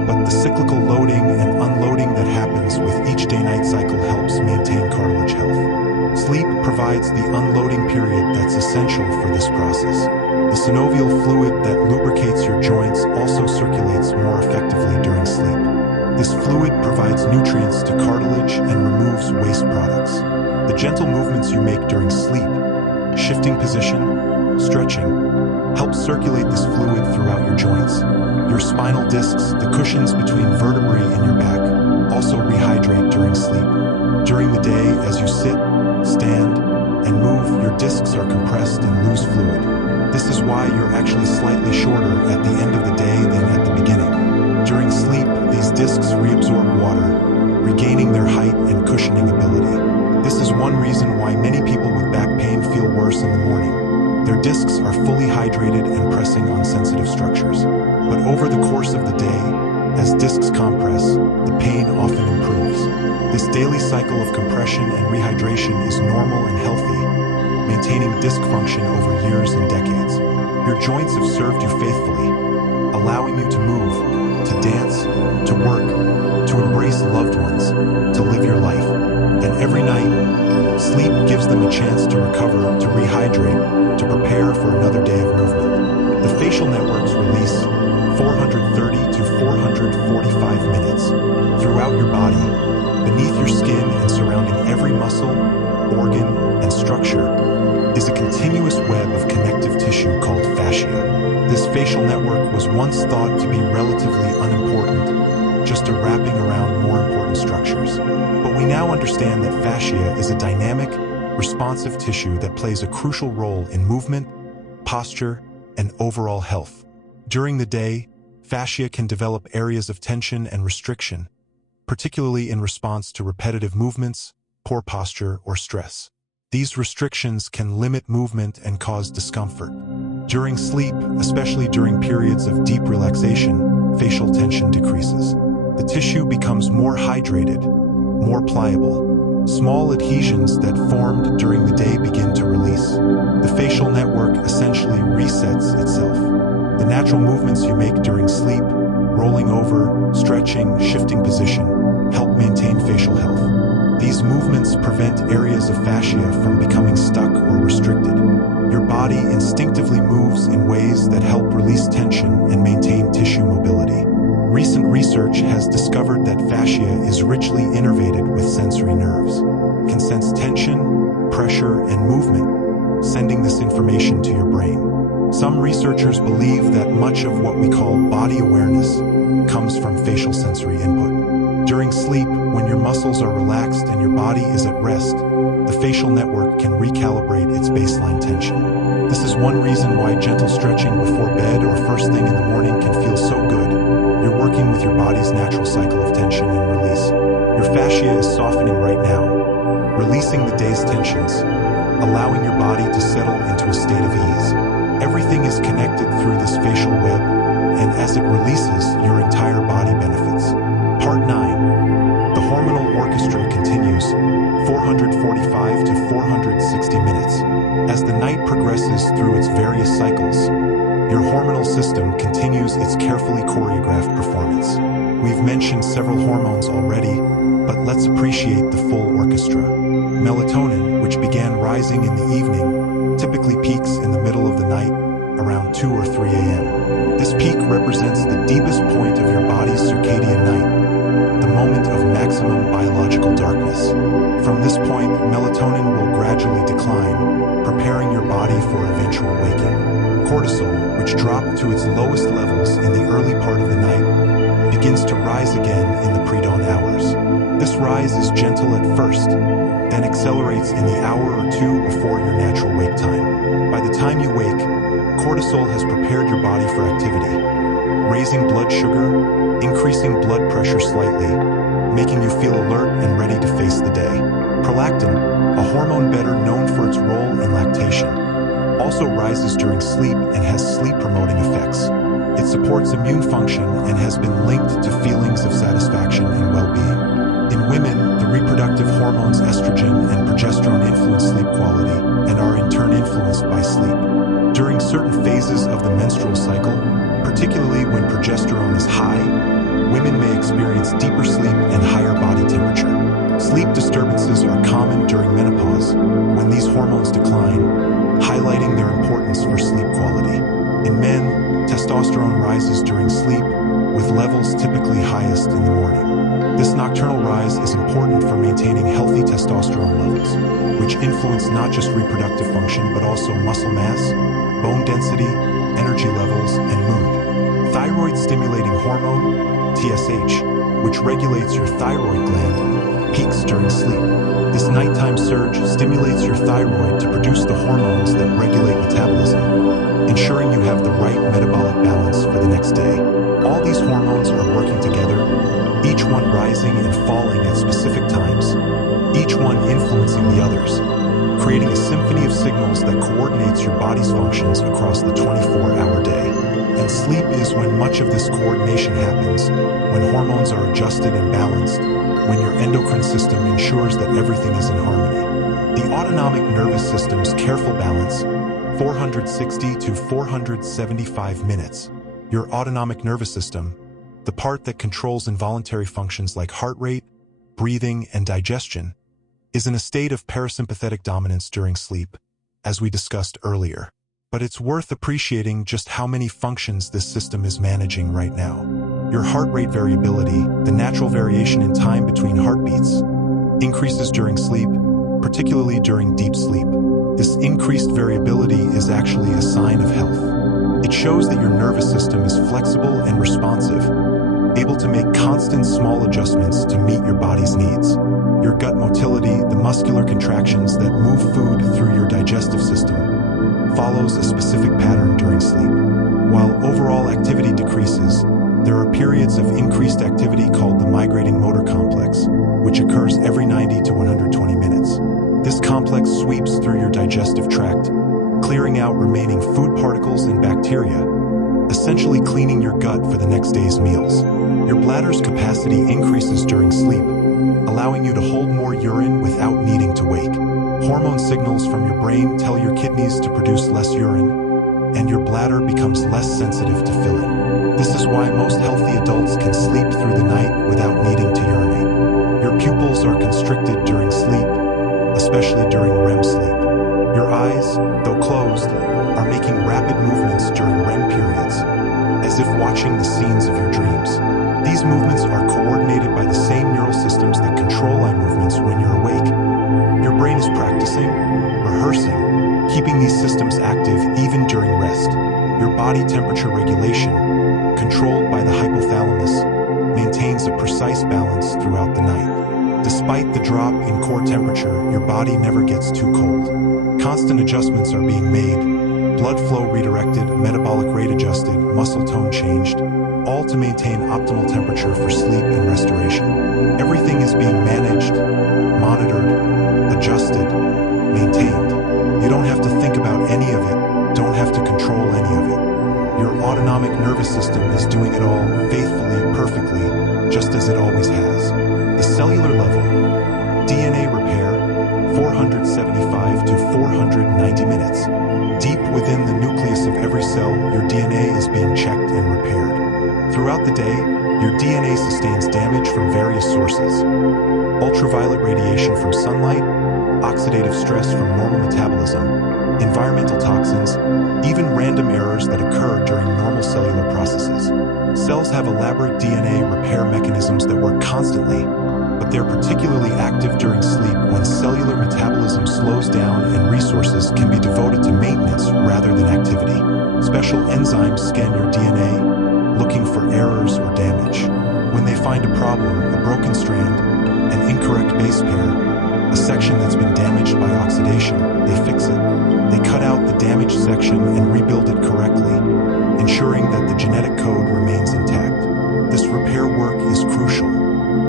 But the cyclical loading and unloading that happens with each day-night cycle helps maintain cartilage health. Sleep provides the unloading period that's essential for this process. The synovial fluid that lubricates your joints also circulates more effectively during sleep. This fluid provides nutrients to cartilage and removes waste products. The gentle movements you make during sleep, shifting position, stretching, help circulate this fluid throughout your joints. Your spinal discs, the cushions between vertebrae in your back, also rehydrate during sleep. During the day, as you sit, stand, and move, your discs are compressed and lose fluid. This is why you're actually slightly shorter at the end of the day than at the beginning. During sleep, these discs reabsorb water, regaining their height and cushioning ability. This is one reason why many people with back pain feel worse in the morning. Their discs are fully hydrated and pressing on sensitive structures. But over the course of the day, as discs compress, the pain often improves. This daily cycle of compression and rehydration is normal and healthy, maintaining disc function over years and decades. Your joints have served you faithfully, allowing you to move, to dance, to work, to embrace loved ones, to live your life. And every night, sleep gives them a chance to recover, to rehydrate, to prepare for another day of movement. The facial networks release 430 to 445 minutes throughout your body, beneath your skin and surrounding every muscle, organ, and structure is a continuous web of connective tissue called fascia. This facial network was once thought to be relatively unimportant, just a wrapping around more important structures. But we now understand that fascia is a dynamic, responsive tissue that plays a crucial role in movement, posture, and overall health. During the day, fascia can develop areas of tension and restriction, particularly in response to repetitive movements, poor posture, or stress. These restrictions can limit movement and cause discomfort. During sleep, especially during periods of deep relaxation, facial tension decreases. The tissue becomes more hydrated, more pliable. Small adhesions that formed during the day begin to release. The facial network essentially resets itself. The natural movements you make during sleep, rolling over, stretching, shifting position, help maintain facial health. These movements prevent areas of fascia from becoming stuck or restricted. Your body instinctively moves in ways that help release tension and maintain tissue mobility. Recent research has discovered that fascia is richly innervated with sensory nerves, can sense tension, pressure, and movement, sending this information to your brain. Some researchers believe that much of what we call body awareness comes from facial sensory input. During sleep, when your muscles are relaxed and your body is at rest, the facial network can recalibrate its baseline tension. This is one reason why gentle stretching before bed or first thing in the morning can feel so good. You're working with your body's natural cycle of tension and release. Your fascia is softening right now, releasing the day's tensions, allowing your body to settle into a state of ease. Everything is connected through this facial web, and as it releases, your entire body benefits. Part 9. The hormonal orchestra continues, 445 to 460 minutes. As the night progresses through its various cycles, your hormonal system continues its carefully choreographed performance. We've mentioned several hormones already, but let's appreciate the full orchestra. Melatonin, which began rising in the evening, typically peaks in the middle of the night, around 2 or 3 a.m. This peak represents the deepest point of your body's circadian night, the moment of maximum biological darkness. From this point, melatonin will gradually decline, preparing your body for eventual waking. Cortisol, which dropped to its lowest levels in the early part of the night, begins to rise again in the pre-dawn hours. This rise is gentle at first, then accelerates in the hour or two before your natural wake time. By the time you wake, cortisol has prepared your body for activity, raising blood sugar, increasing blood pressure slightly, making you feel alert and ready to face the day. Prolactin, a hormone better known for its role in lactation, also rises during sleep and has sleep-promoting effects. It supports immune function and has been linked to feelings of satisfaction and well-being. In women, the reproductive hormones estrogen and progesterone influence sleep quality and are in turn influenced by sleep. During certain phases of the menstrual cycle, particularly when progesterone is high, women may experience deeper sleep and higher body temperature. Sleep disturbances are common during menopause, when these hormones decline, highlighting their importance for sleep quality. In men, testosterone rises during sleep, with levels typically highest in the morning. This nocturnal rise is important for maintaining healthy testosterone levels, which influence not just reproductive function but also muscle mass, bone density, energy levels, and mood. Thyroid-stimulating hormone, TSH, which regulates your thyroid gland, peaks during sleep. This nighttime surge stimulates your thyroid to produce the hormones that regulate metabolism, ensuring you have the right metabolic balance for the next day. All these hormones are working together, each one rising and falling at specific times, each one influencing the others. creating a symphony of signals that coordinates your body's functions across the 24-hour day. And sleep is when much of this coordination happens, when hormones are adjusted and balanced, when your endocrine system ensures that everything is in harmony. The autonomic nervous system's careful balance, 460 to 475 minutes. Your autonomic nervous system, the part that controls involuntary functions like heart rate, breathing, and digestion, is in a state of parasympathetic dominance during sleep, as we discussed earlier. But it's worth appreciating just how many functions this system is managing right now. Your heart rate variability, the natural variation in time between heartbeats, increases during sleep, particularly during deep sleep. This increased variability is actually a sign of health. It shows that your nervous system is flexible and responsive, able to make constant small adjustments to meet your body's needs. Your gut motility, the muscular contractions that move food through your digestive system, follows a specific pattern during sleep. While overall activity decreases, there are periods of increased activity called the migrating motor complex, which occurs every 90 to 120 minutes. This complex sweeps through your digestive tract, clearing out remaining food particles and bacteria, essentially cleaning your gut for the next day's meals. Your bladder's capacity increases during sleep, allowing you to hold more urine without needing to wake. Hormone signals from your brain tell your kidneys to produce less urine, and your bladder becomes less sensitive to filling. This is why most healthy adults can sleep through the night without needing to urinate. Your pupils are constricted during sleep, especially during REM sleep. Your eyes, though closed, are making rapid movements during REM periods, as if watching the scenes of your dreams. These movements are coordinated by the same neural systems that control eye movements when you're awake. Your brain is practicing, rehearsing, keeping these systems active even during rest. Your body temperature regulation, controlled by the hypothalamus, maintains a precise balance throughout the night. Despite the drop in core temperature, your body never gets too cold. Constant adjustments are being made, blood flow redirected, metabolic rate adjusted, muscle tone changed, all to maintain optimal temperature for sleep and restoration. Everything is being managed, monitored, adjusted, maintained. You don't have to think about any of it, don't have to control any of it. Your autonomic nervous system is doing it all faithfully, perfectly, just as it always has. The cellular level, DNA repair, 475 to 490 minutes. Deep within the nucleus of every cell, your DNA is being checked and repaired. Throughout the day, your DNA sustains damage from various sources. Ultraviolet radiation from sunlight, oxidative stress from normal metabolism, environmental toxins, even random errors that occur during normal cellular processes. Cells have elaborate DNA repair mechanisms that work constantly, but they're particularly active during sleep when cellular metabolism slows down and resources can be devoted to maintenance rather than activity. Special enzymes scan your DNA, looking for errors or damage. When they find a problem, a broken strand, an incorrect base pair, a section that's been damaged by oxidation, they fix it. They cut out the damaged section and rebuild it correctly, ensuring that the genetic code remains intact. This repair work is crucial.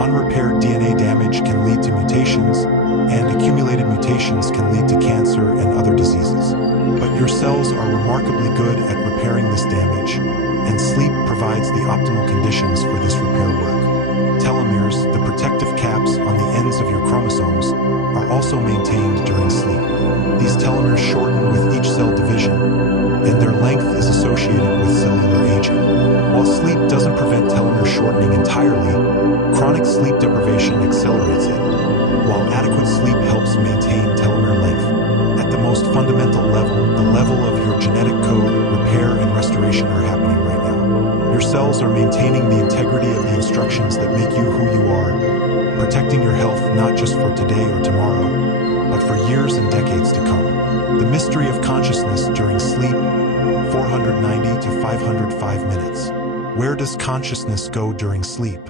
Unrepaired DNA damage can lead to mutations, and accumulated mutations can lead to cancer and other diseases. But your cells are remarkably good at repairing this damage, and sleep provides the optimal conditions for this repair work. Telomeres, the protective caps on the ends of your chromosomes, are also maintained during sleep. These telomeres shorten with each cell division, and their length is associated with cellular aging. While sleep doesn't prevent telomere shortening entirely, chronic sleep deprivation accelerates it, while adequate sleep helps maintain telomere length. At the most fundamental level, the level of your genetic code, repair, and restoration are happening right now. Your cells are maintaining the integrity of the instructions that make you who you are, protecting your health not just for today or tomorrow, but for years and decades to come. The mystery of consciousness during sleep, 490 to 505 minutes. Where does consciousness go during sleep?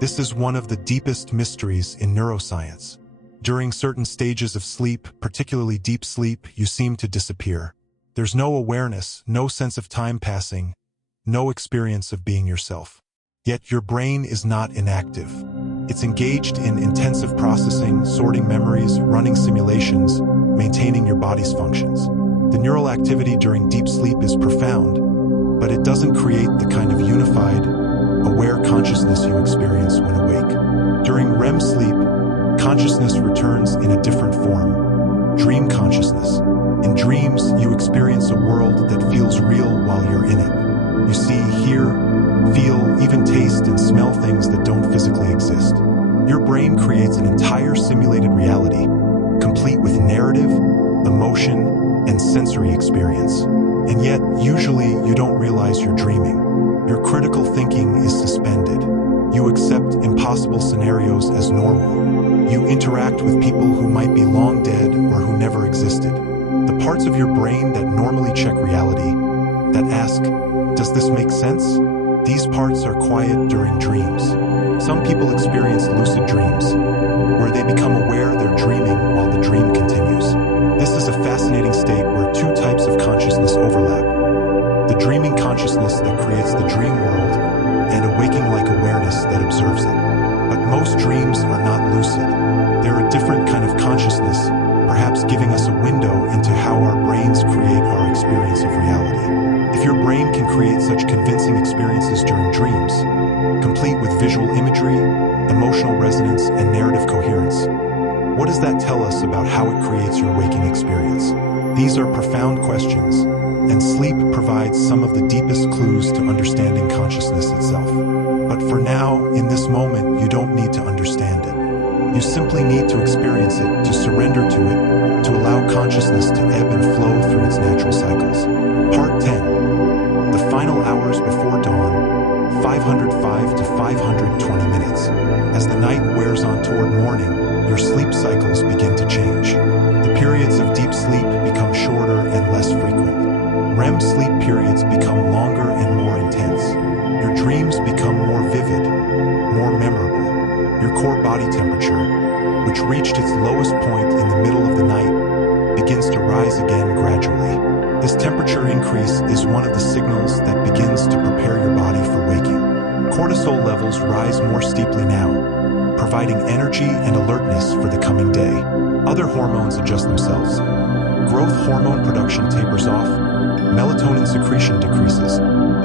This is one of the deepest mysteries in neuroscience. During certain stages of sleep, particularly deep sleep, you seem to disappear. There's no awareness, no sense of time passing, no experience of being yourself. Yet your brain is not inactive. It's engaged in intensive processing, sorting memories, running simulations, maintaining your body's functions. The neural activity during deep sleep is profound, but it doesn't create the kind of unified, aware consciousness you experience when awake. During REM sleep, consciousness returns in a different form, dream consciousness. In dreams, you experience a world that feels real while you're in it. You see, hear, feel, even taste and smell things that don't physically exist. Your brain creates an entire simulated reality, complete with narrative, emotion, and sensory experience. And yet, usually, you don't realize you're dreaming. Your critical thinking is suspended. You accept impossible scenarios as normal. You interact with people who might be long dead or who never existed. The parts of your brain that normally check reality, that ask, does this make sense? These parts are quiet during dreams. Some people experience lucid dreams, where they become aware they're dreaming while the dream continues. This is a fascinating state where two types of consciousness overlap. The dreaming consciousness that creates the dream world, and a waking-like awareness that observes it. But most dreams are not lucid. They're a different kind of consciousness, perhaps giving us a window into how our brains create our experience of reality. If your brain can create such convincing experiences during dreams, complete with visual imagery, emotional resonance, and narrative coherence, what does that tell us about how it creates your waking experience? These are profound questions, and sleep provides some of the deepest clues to understanding consciousness itself. But for now, in this moment, you don't need to understand it. You simply need to experience it, to surrender to it, to allow consciousness to ebb and flow through its natural cycles. Part 10. The final hours before dawn, 505 to 520 minutes. As the night wears on toward morning, your sleep cycles begin to change. The periods of deep sleep become shorter and less frequent. REM sleep periods become longer and more intense. Your dreams become more vivid, more memorable. Your core body temperature, which reached its lowest point in the middle of the night, begins to rise again gradually. This temperature increase is one of the signals that begins to prepare your body for waking. Cortisol levels rise more steeply now, providing energy and alertness for the coming day. Other hormones adjust themselves. Growth hormone production tapers off, melatonin secretion decreases.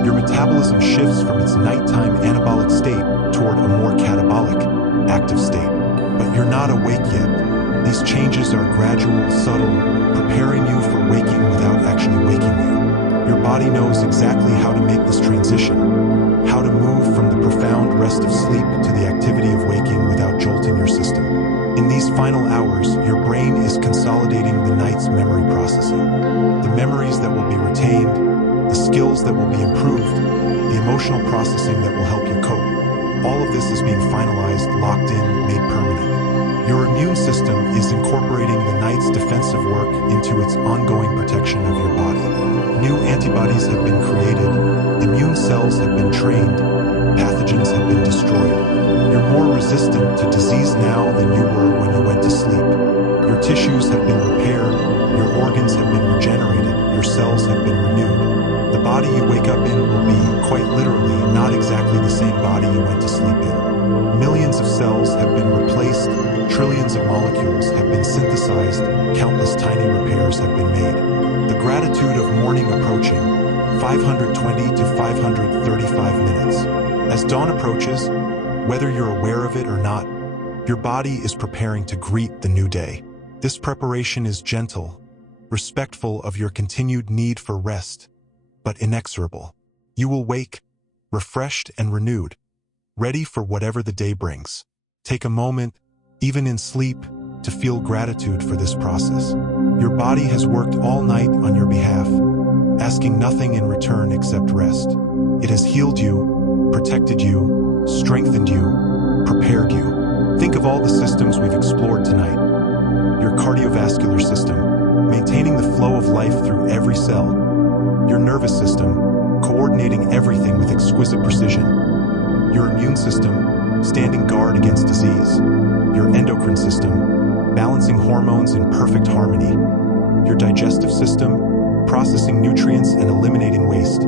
Your metabolism shifts from its nighttime anabolic state toward a more catabolic, active state. But you're not awake yet. These changes are gradual, subtle, preparing you for waking without actually waking you. Your body knows exactly how to make this transition, how to move from the profound rest of sleep to the activity of waking without jolting your system. In these final hours, your brain is consolidating the night's memory processing. The memories that will be retained, the skills that will be improved, the emotional processing that will help you cope. All of this is being finalized, locked in, made permanent. Your immune system is incorporating the night's defensive work into its ongoing protection of your body. New antibodies have been created, immune cells have been trained, pathogens have been destroyed. You're more resistant to disease now than you were when you went to sleep. Your tissues have been repaired, your organs have been regenerated, your cells have been renewed. The body you wake up in will be, quite literally, not exactly the same body you went to sleep in. Millions of cells have been replaced, trillions of molecules have been synthesized, countless tiny repairs have been made. The gratitude of morning approaching, 520 to 535 minutes. As dawn approaches, whether you're aware of it or not, your body is preparing to greet the new day. This preparation is gentle, respectful of your continued need for rest, but inexorable. You will wake, refreshed and renewed, ready for whatever the day brings. Take a moment, even in sleep, to feel gratitude for this process. Your body has worked all night on your behalf, asking nothing in return except rest. It has healed you, protected you, strengthened you, prepared you. Think of all the systems we've explored tonight. Your cardiovascular system, maintaining the flow of life through every cell. Your nervous system, coordinating everything with exquisite precision. Your immune system, standing guard against disease. Your endocrine system, balancing hormones in perfect harmony. Your digestive system, processing nutrients and eliminating waste.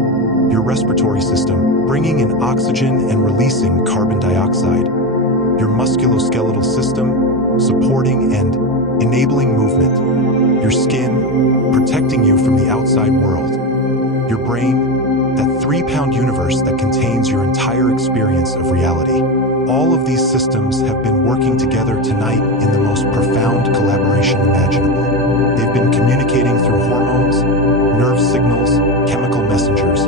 Your respiratory system, bringing in oxygen and releasing carbon dioxide. Your musculoskeletal system, supporting and enabling movement. Your skin, protecting you from the outside world. Your brain, that 3-pound universe that contains your entire experience of reality. All of these systems have been working together tonight in the most profound collaboration imaginable. They've been communicating through hormones, nerve signals, chemical messengers,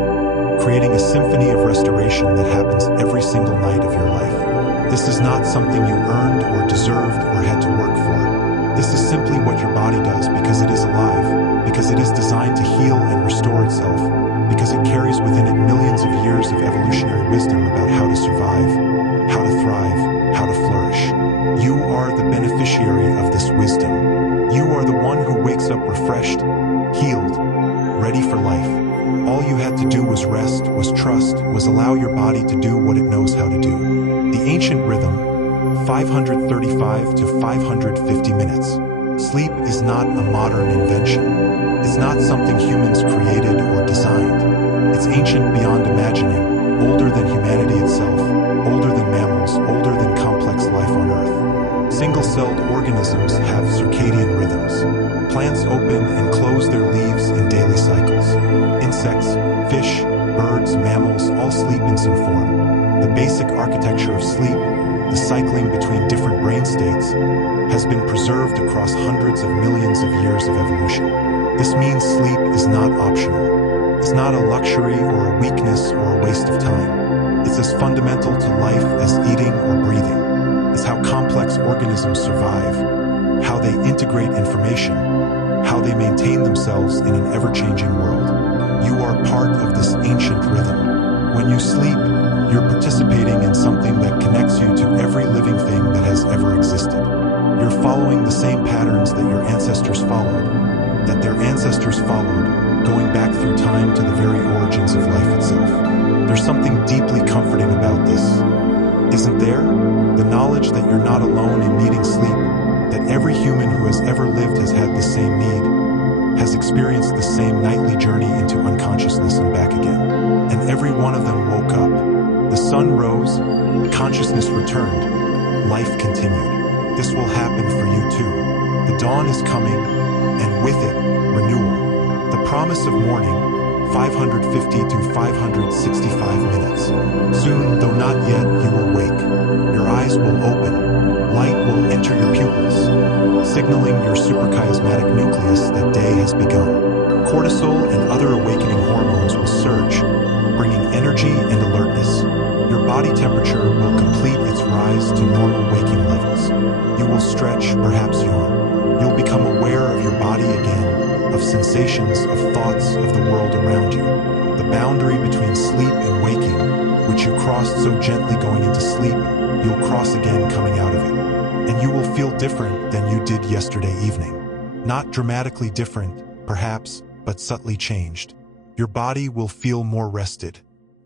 creating a symphony of restoration that happens every single night of your life. This is not something you earned or deserved or had to work for. This is simply what your body does because it is alive, because it is designed to heal and restore itself, because it carries within it millions of years of evolutionary wisdom about how to survive, how to thrive, how to flourish. You are the beneficiary of this wisdom. You are the one who wakes up refreshed, healed, ready for life. All you had to do was rest, was trust, was allow your body to do what it knows how to do. The ancient rhythm, 535 to 550 minutes. Sleep is not a modern invention. It's not something humans created or designed. It's ancient beyond imagining, older than humanity itself, older than mammals, older than complex life on Earth. Single-celled organisms have circadian rhythms. Plants open and close their leaves in daily cycles. Insects, fish, birds, mammals all sleep in some form. The basic architecture of sleep, the cycling between different brain states, has been preserved across hundreds of millions of years of evolution. This means sleep is not optional. It's not a luxury or a weakness or a waste of time. It's as fundamental to life as eating or breathing. It's how complex organisms survive, how they integrate information, how they maintain themselves in an ever-changing world. You are part of this ancient rhythm. When you sleep, you're participating in something that connects you to every living thing that has ever existed. You're following the same patterns that your ancestors followed, that their ancestors followed, going back through time to the very origins of life itself. There's something deeply comforting about this, isn't there? The knowledge that you're not alone in needing sleep, that every human who has ever lived has had the same need, has experienced the same nightly journey into unconsciousness and back again. And every one of them woke up. The sun rose, consciousness returned, life continued. This will happen for you too. The dawn is coming, and with it, renewal. The promise of morning, 550 to 565 minutes. Soon, though not yet, you will wake. Your eyes will open. Light will enter your pupils, signaling your suprachiasmatic nucleus that day has begun. Cortisol and other awakening hormones will surge, bringing energy and alertness. Your body temperature will complete its rise to normal waking levels. You will stretch, perhaps yawn. You'll become aware of your body again, of sensations, of thoughts, of the world around you. The boundary between sleep and waking, which you crossed so gently going into sleep, you'll cross again coming out of it. And you will feel different than you did yesterday evening. Not dramatically different, perhaps, but subtly changed. Your body will feel more rested.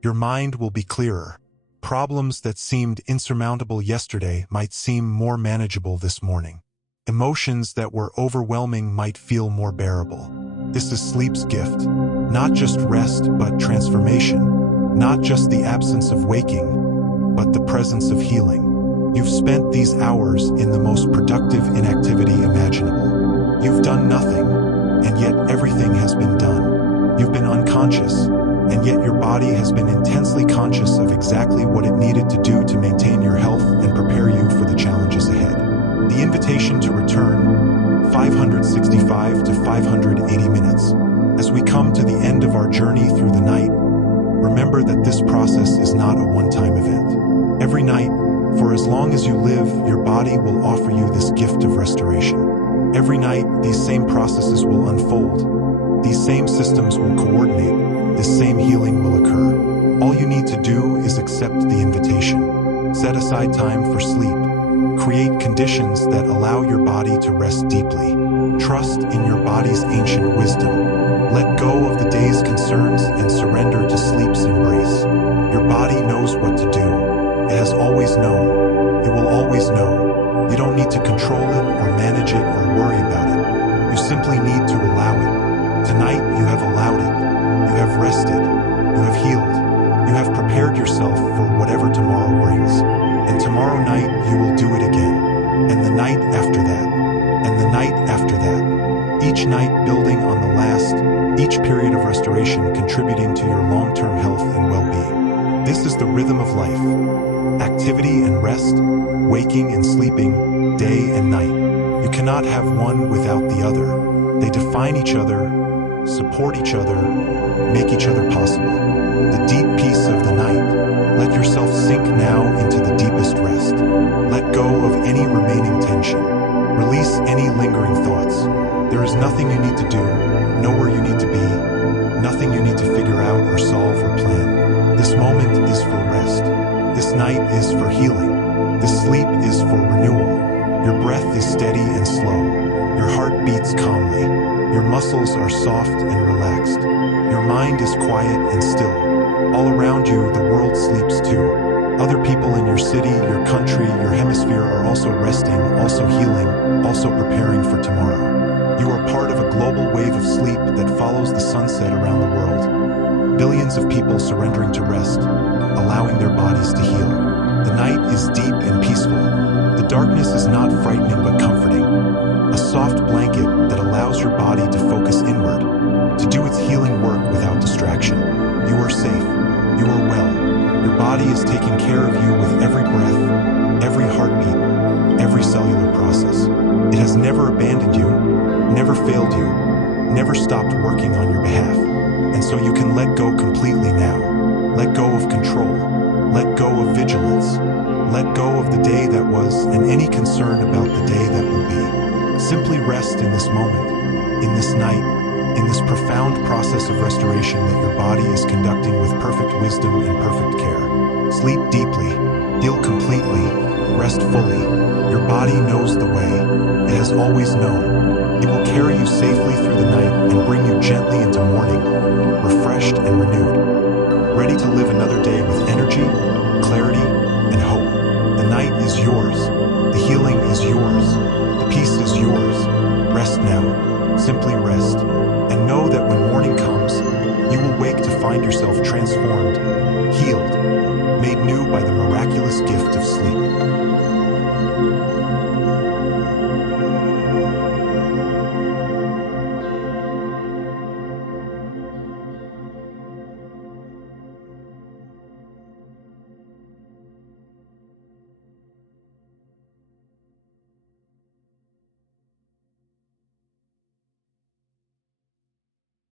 Your mind will be clearer. Problems that seemed insurmountable yesterday might seem more manageable this morning. Emotions that were overwhelming might feel more bearable. This is sleep's gift. Not just rest, but transformation. Not just the absence of waking, but the presence of healing. You've spent these hours in the most productive inactivity imaginable. You've done nothing, and yet everything has been done. You've been unconscious, and yet your body has been intensely conscious of exactly what it needed to do to maintain your health and prepare you for the challenges ahead. The invitation to return, 565 to 580 minutes. As we come to the end of our journey through the night, remember that this process is not a one-time event. Every night, for as long as you live, your body will offer you this gift of restoration. Every night, these same processes will unfold. These same systems will coordinate. This same healing will occur. All you need to do is accept the invitation. Set aside time for sleep. Create conditions that allow your body to rest deeply. Trust in your body's ancient wisdom. Let go of the day's concerns and surrender to sleep's embrace. Your body knows what to do. It has always known. It will always know. You don't need to control it or manage it or worry about it. You simply need to allow it. Tonight, you have allowed it. You have rested. You have healed. You have prepared yourself for whatever tomorrow brings. And tomorrow night, you will do it again. And the night after that. and the night after that. Each night building on the last, each period of restoration contributing to your long-term health and well-being. This is the rhythm of life. Activity and rest, waking and sleeping, day and night. You cannot have one without the other. They define each other, support each other, make each other possible. The deep peace of the night. Let yourself sink now into the deepest rest. Let go of any remaining tension. Release any lingering thoughts. There is nothing you need to do, nowhere you need to be, nothing you need to figure out or solve or plan. This moment is for rest. This night is for healing. This sleep is for renewal. Your breath is steady and slow. Your heart beats calmly. Your muscles are soft and relaxed. Your mind is quiet and still. All around you, the world sleeps too. Other people in your city, your country, your hemisphere are also resting, also healing, also preparing for tomorrow. You are part of a global wave of sleep that follows the sunset around the world. Billions of people surrendering to rest, allowing their bodies to heal. The night is deep and peaceful. The darkness is not frightening but comforting. A soft blanket that allows your body to focus inward, to do its healing work without distraction. You are safe. You are well. Your body is taking care of you with every breath, every heartbeat, every cellular process. It has never abandoned you, never failed you, never stopped working on your behalf. And so you can let go completely now. Let go of control. Let go of vigilance. Let go of the day that was and any concern about the day that will be. Simply rest in this moment, in this night, in this profound process of restoration that your body is conducting with perfect wisdom and perfect care. Sleep deeply, heal completely, rest fully. Your body knows the way. It has always known. It will carry you safely through the night and bring you gently into morning, refreshed and renewed, ready to live another day with energy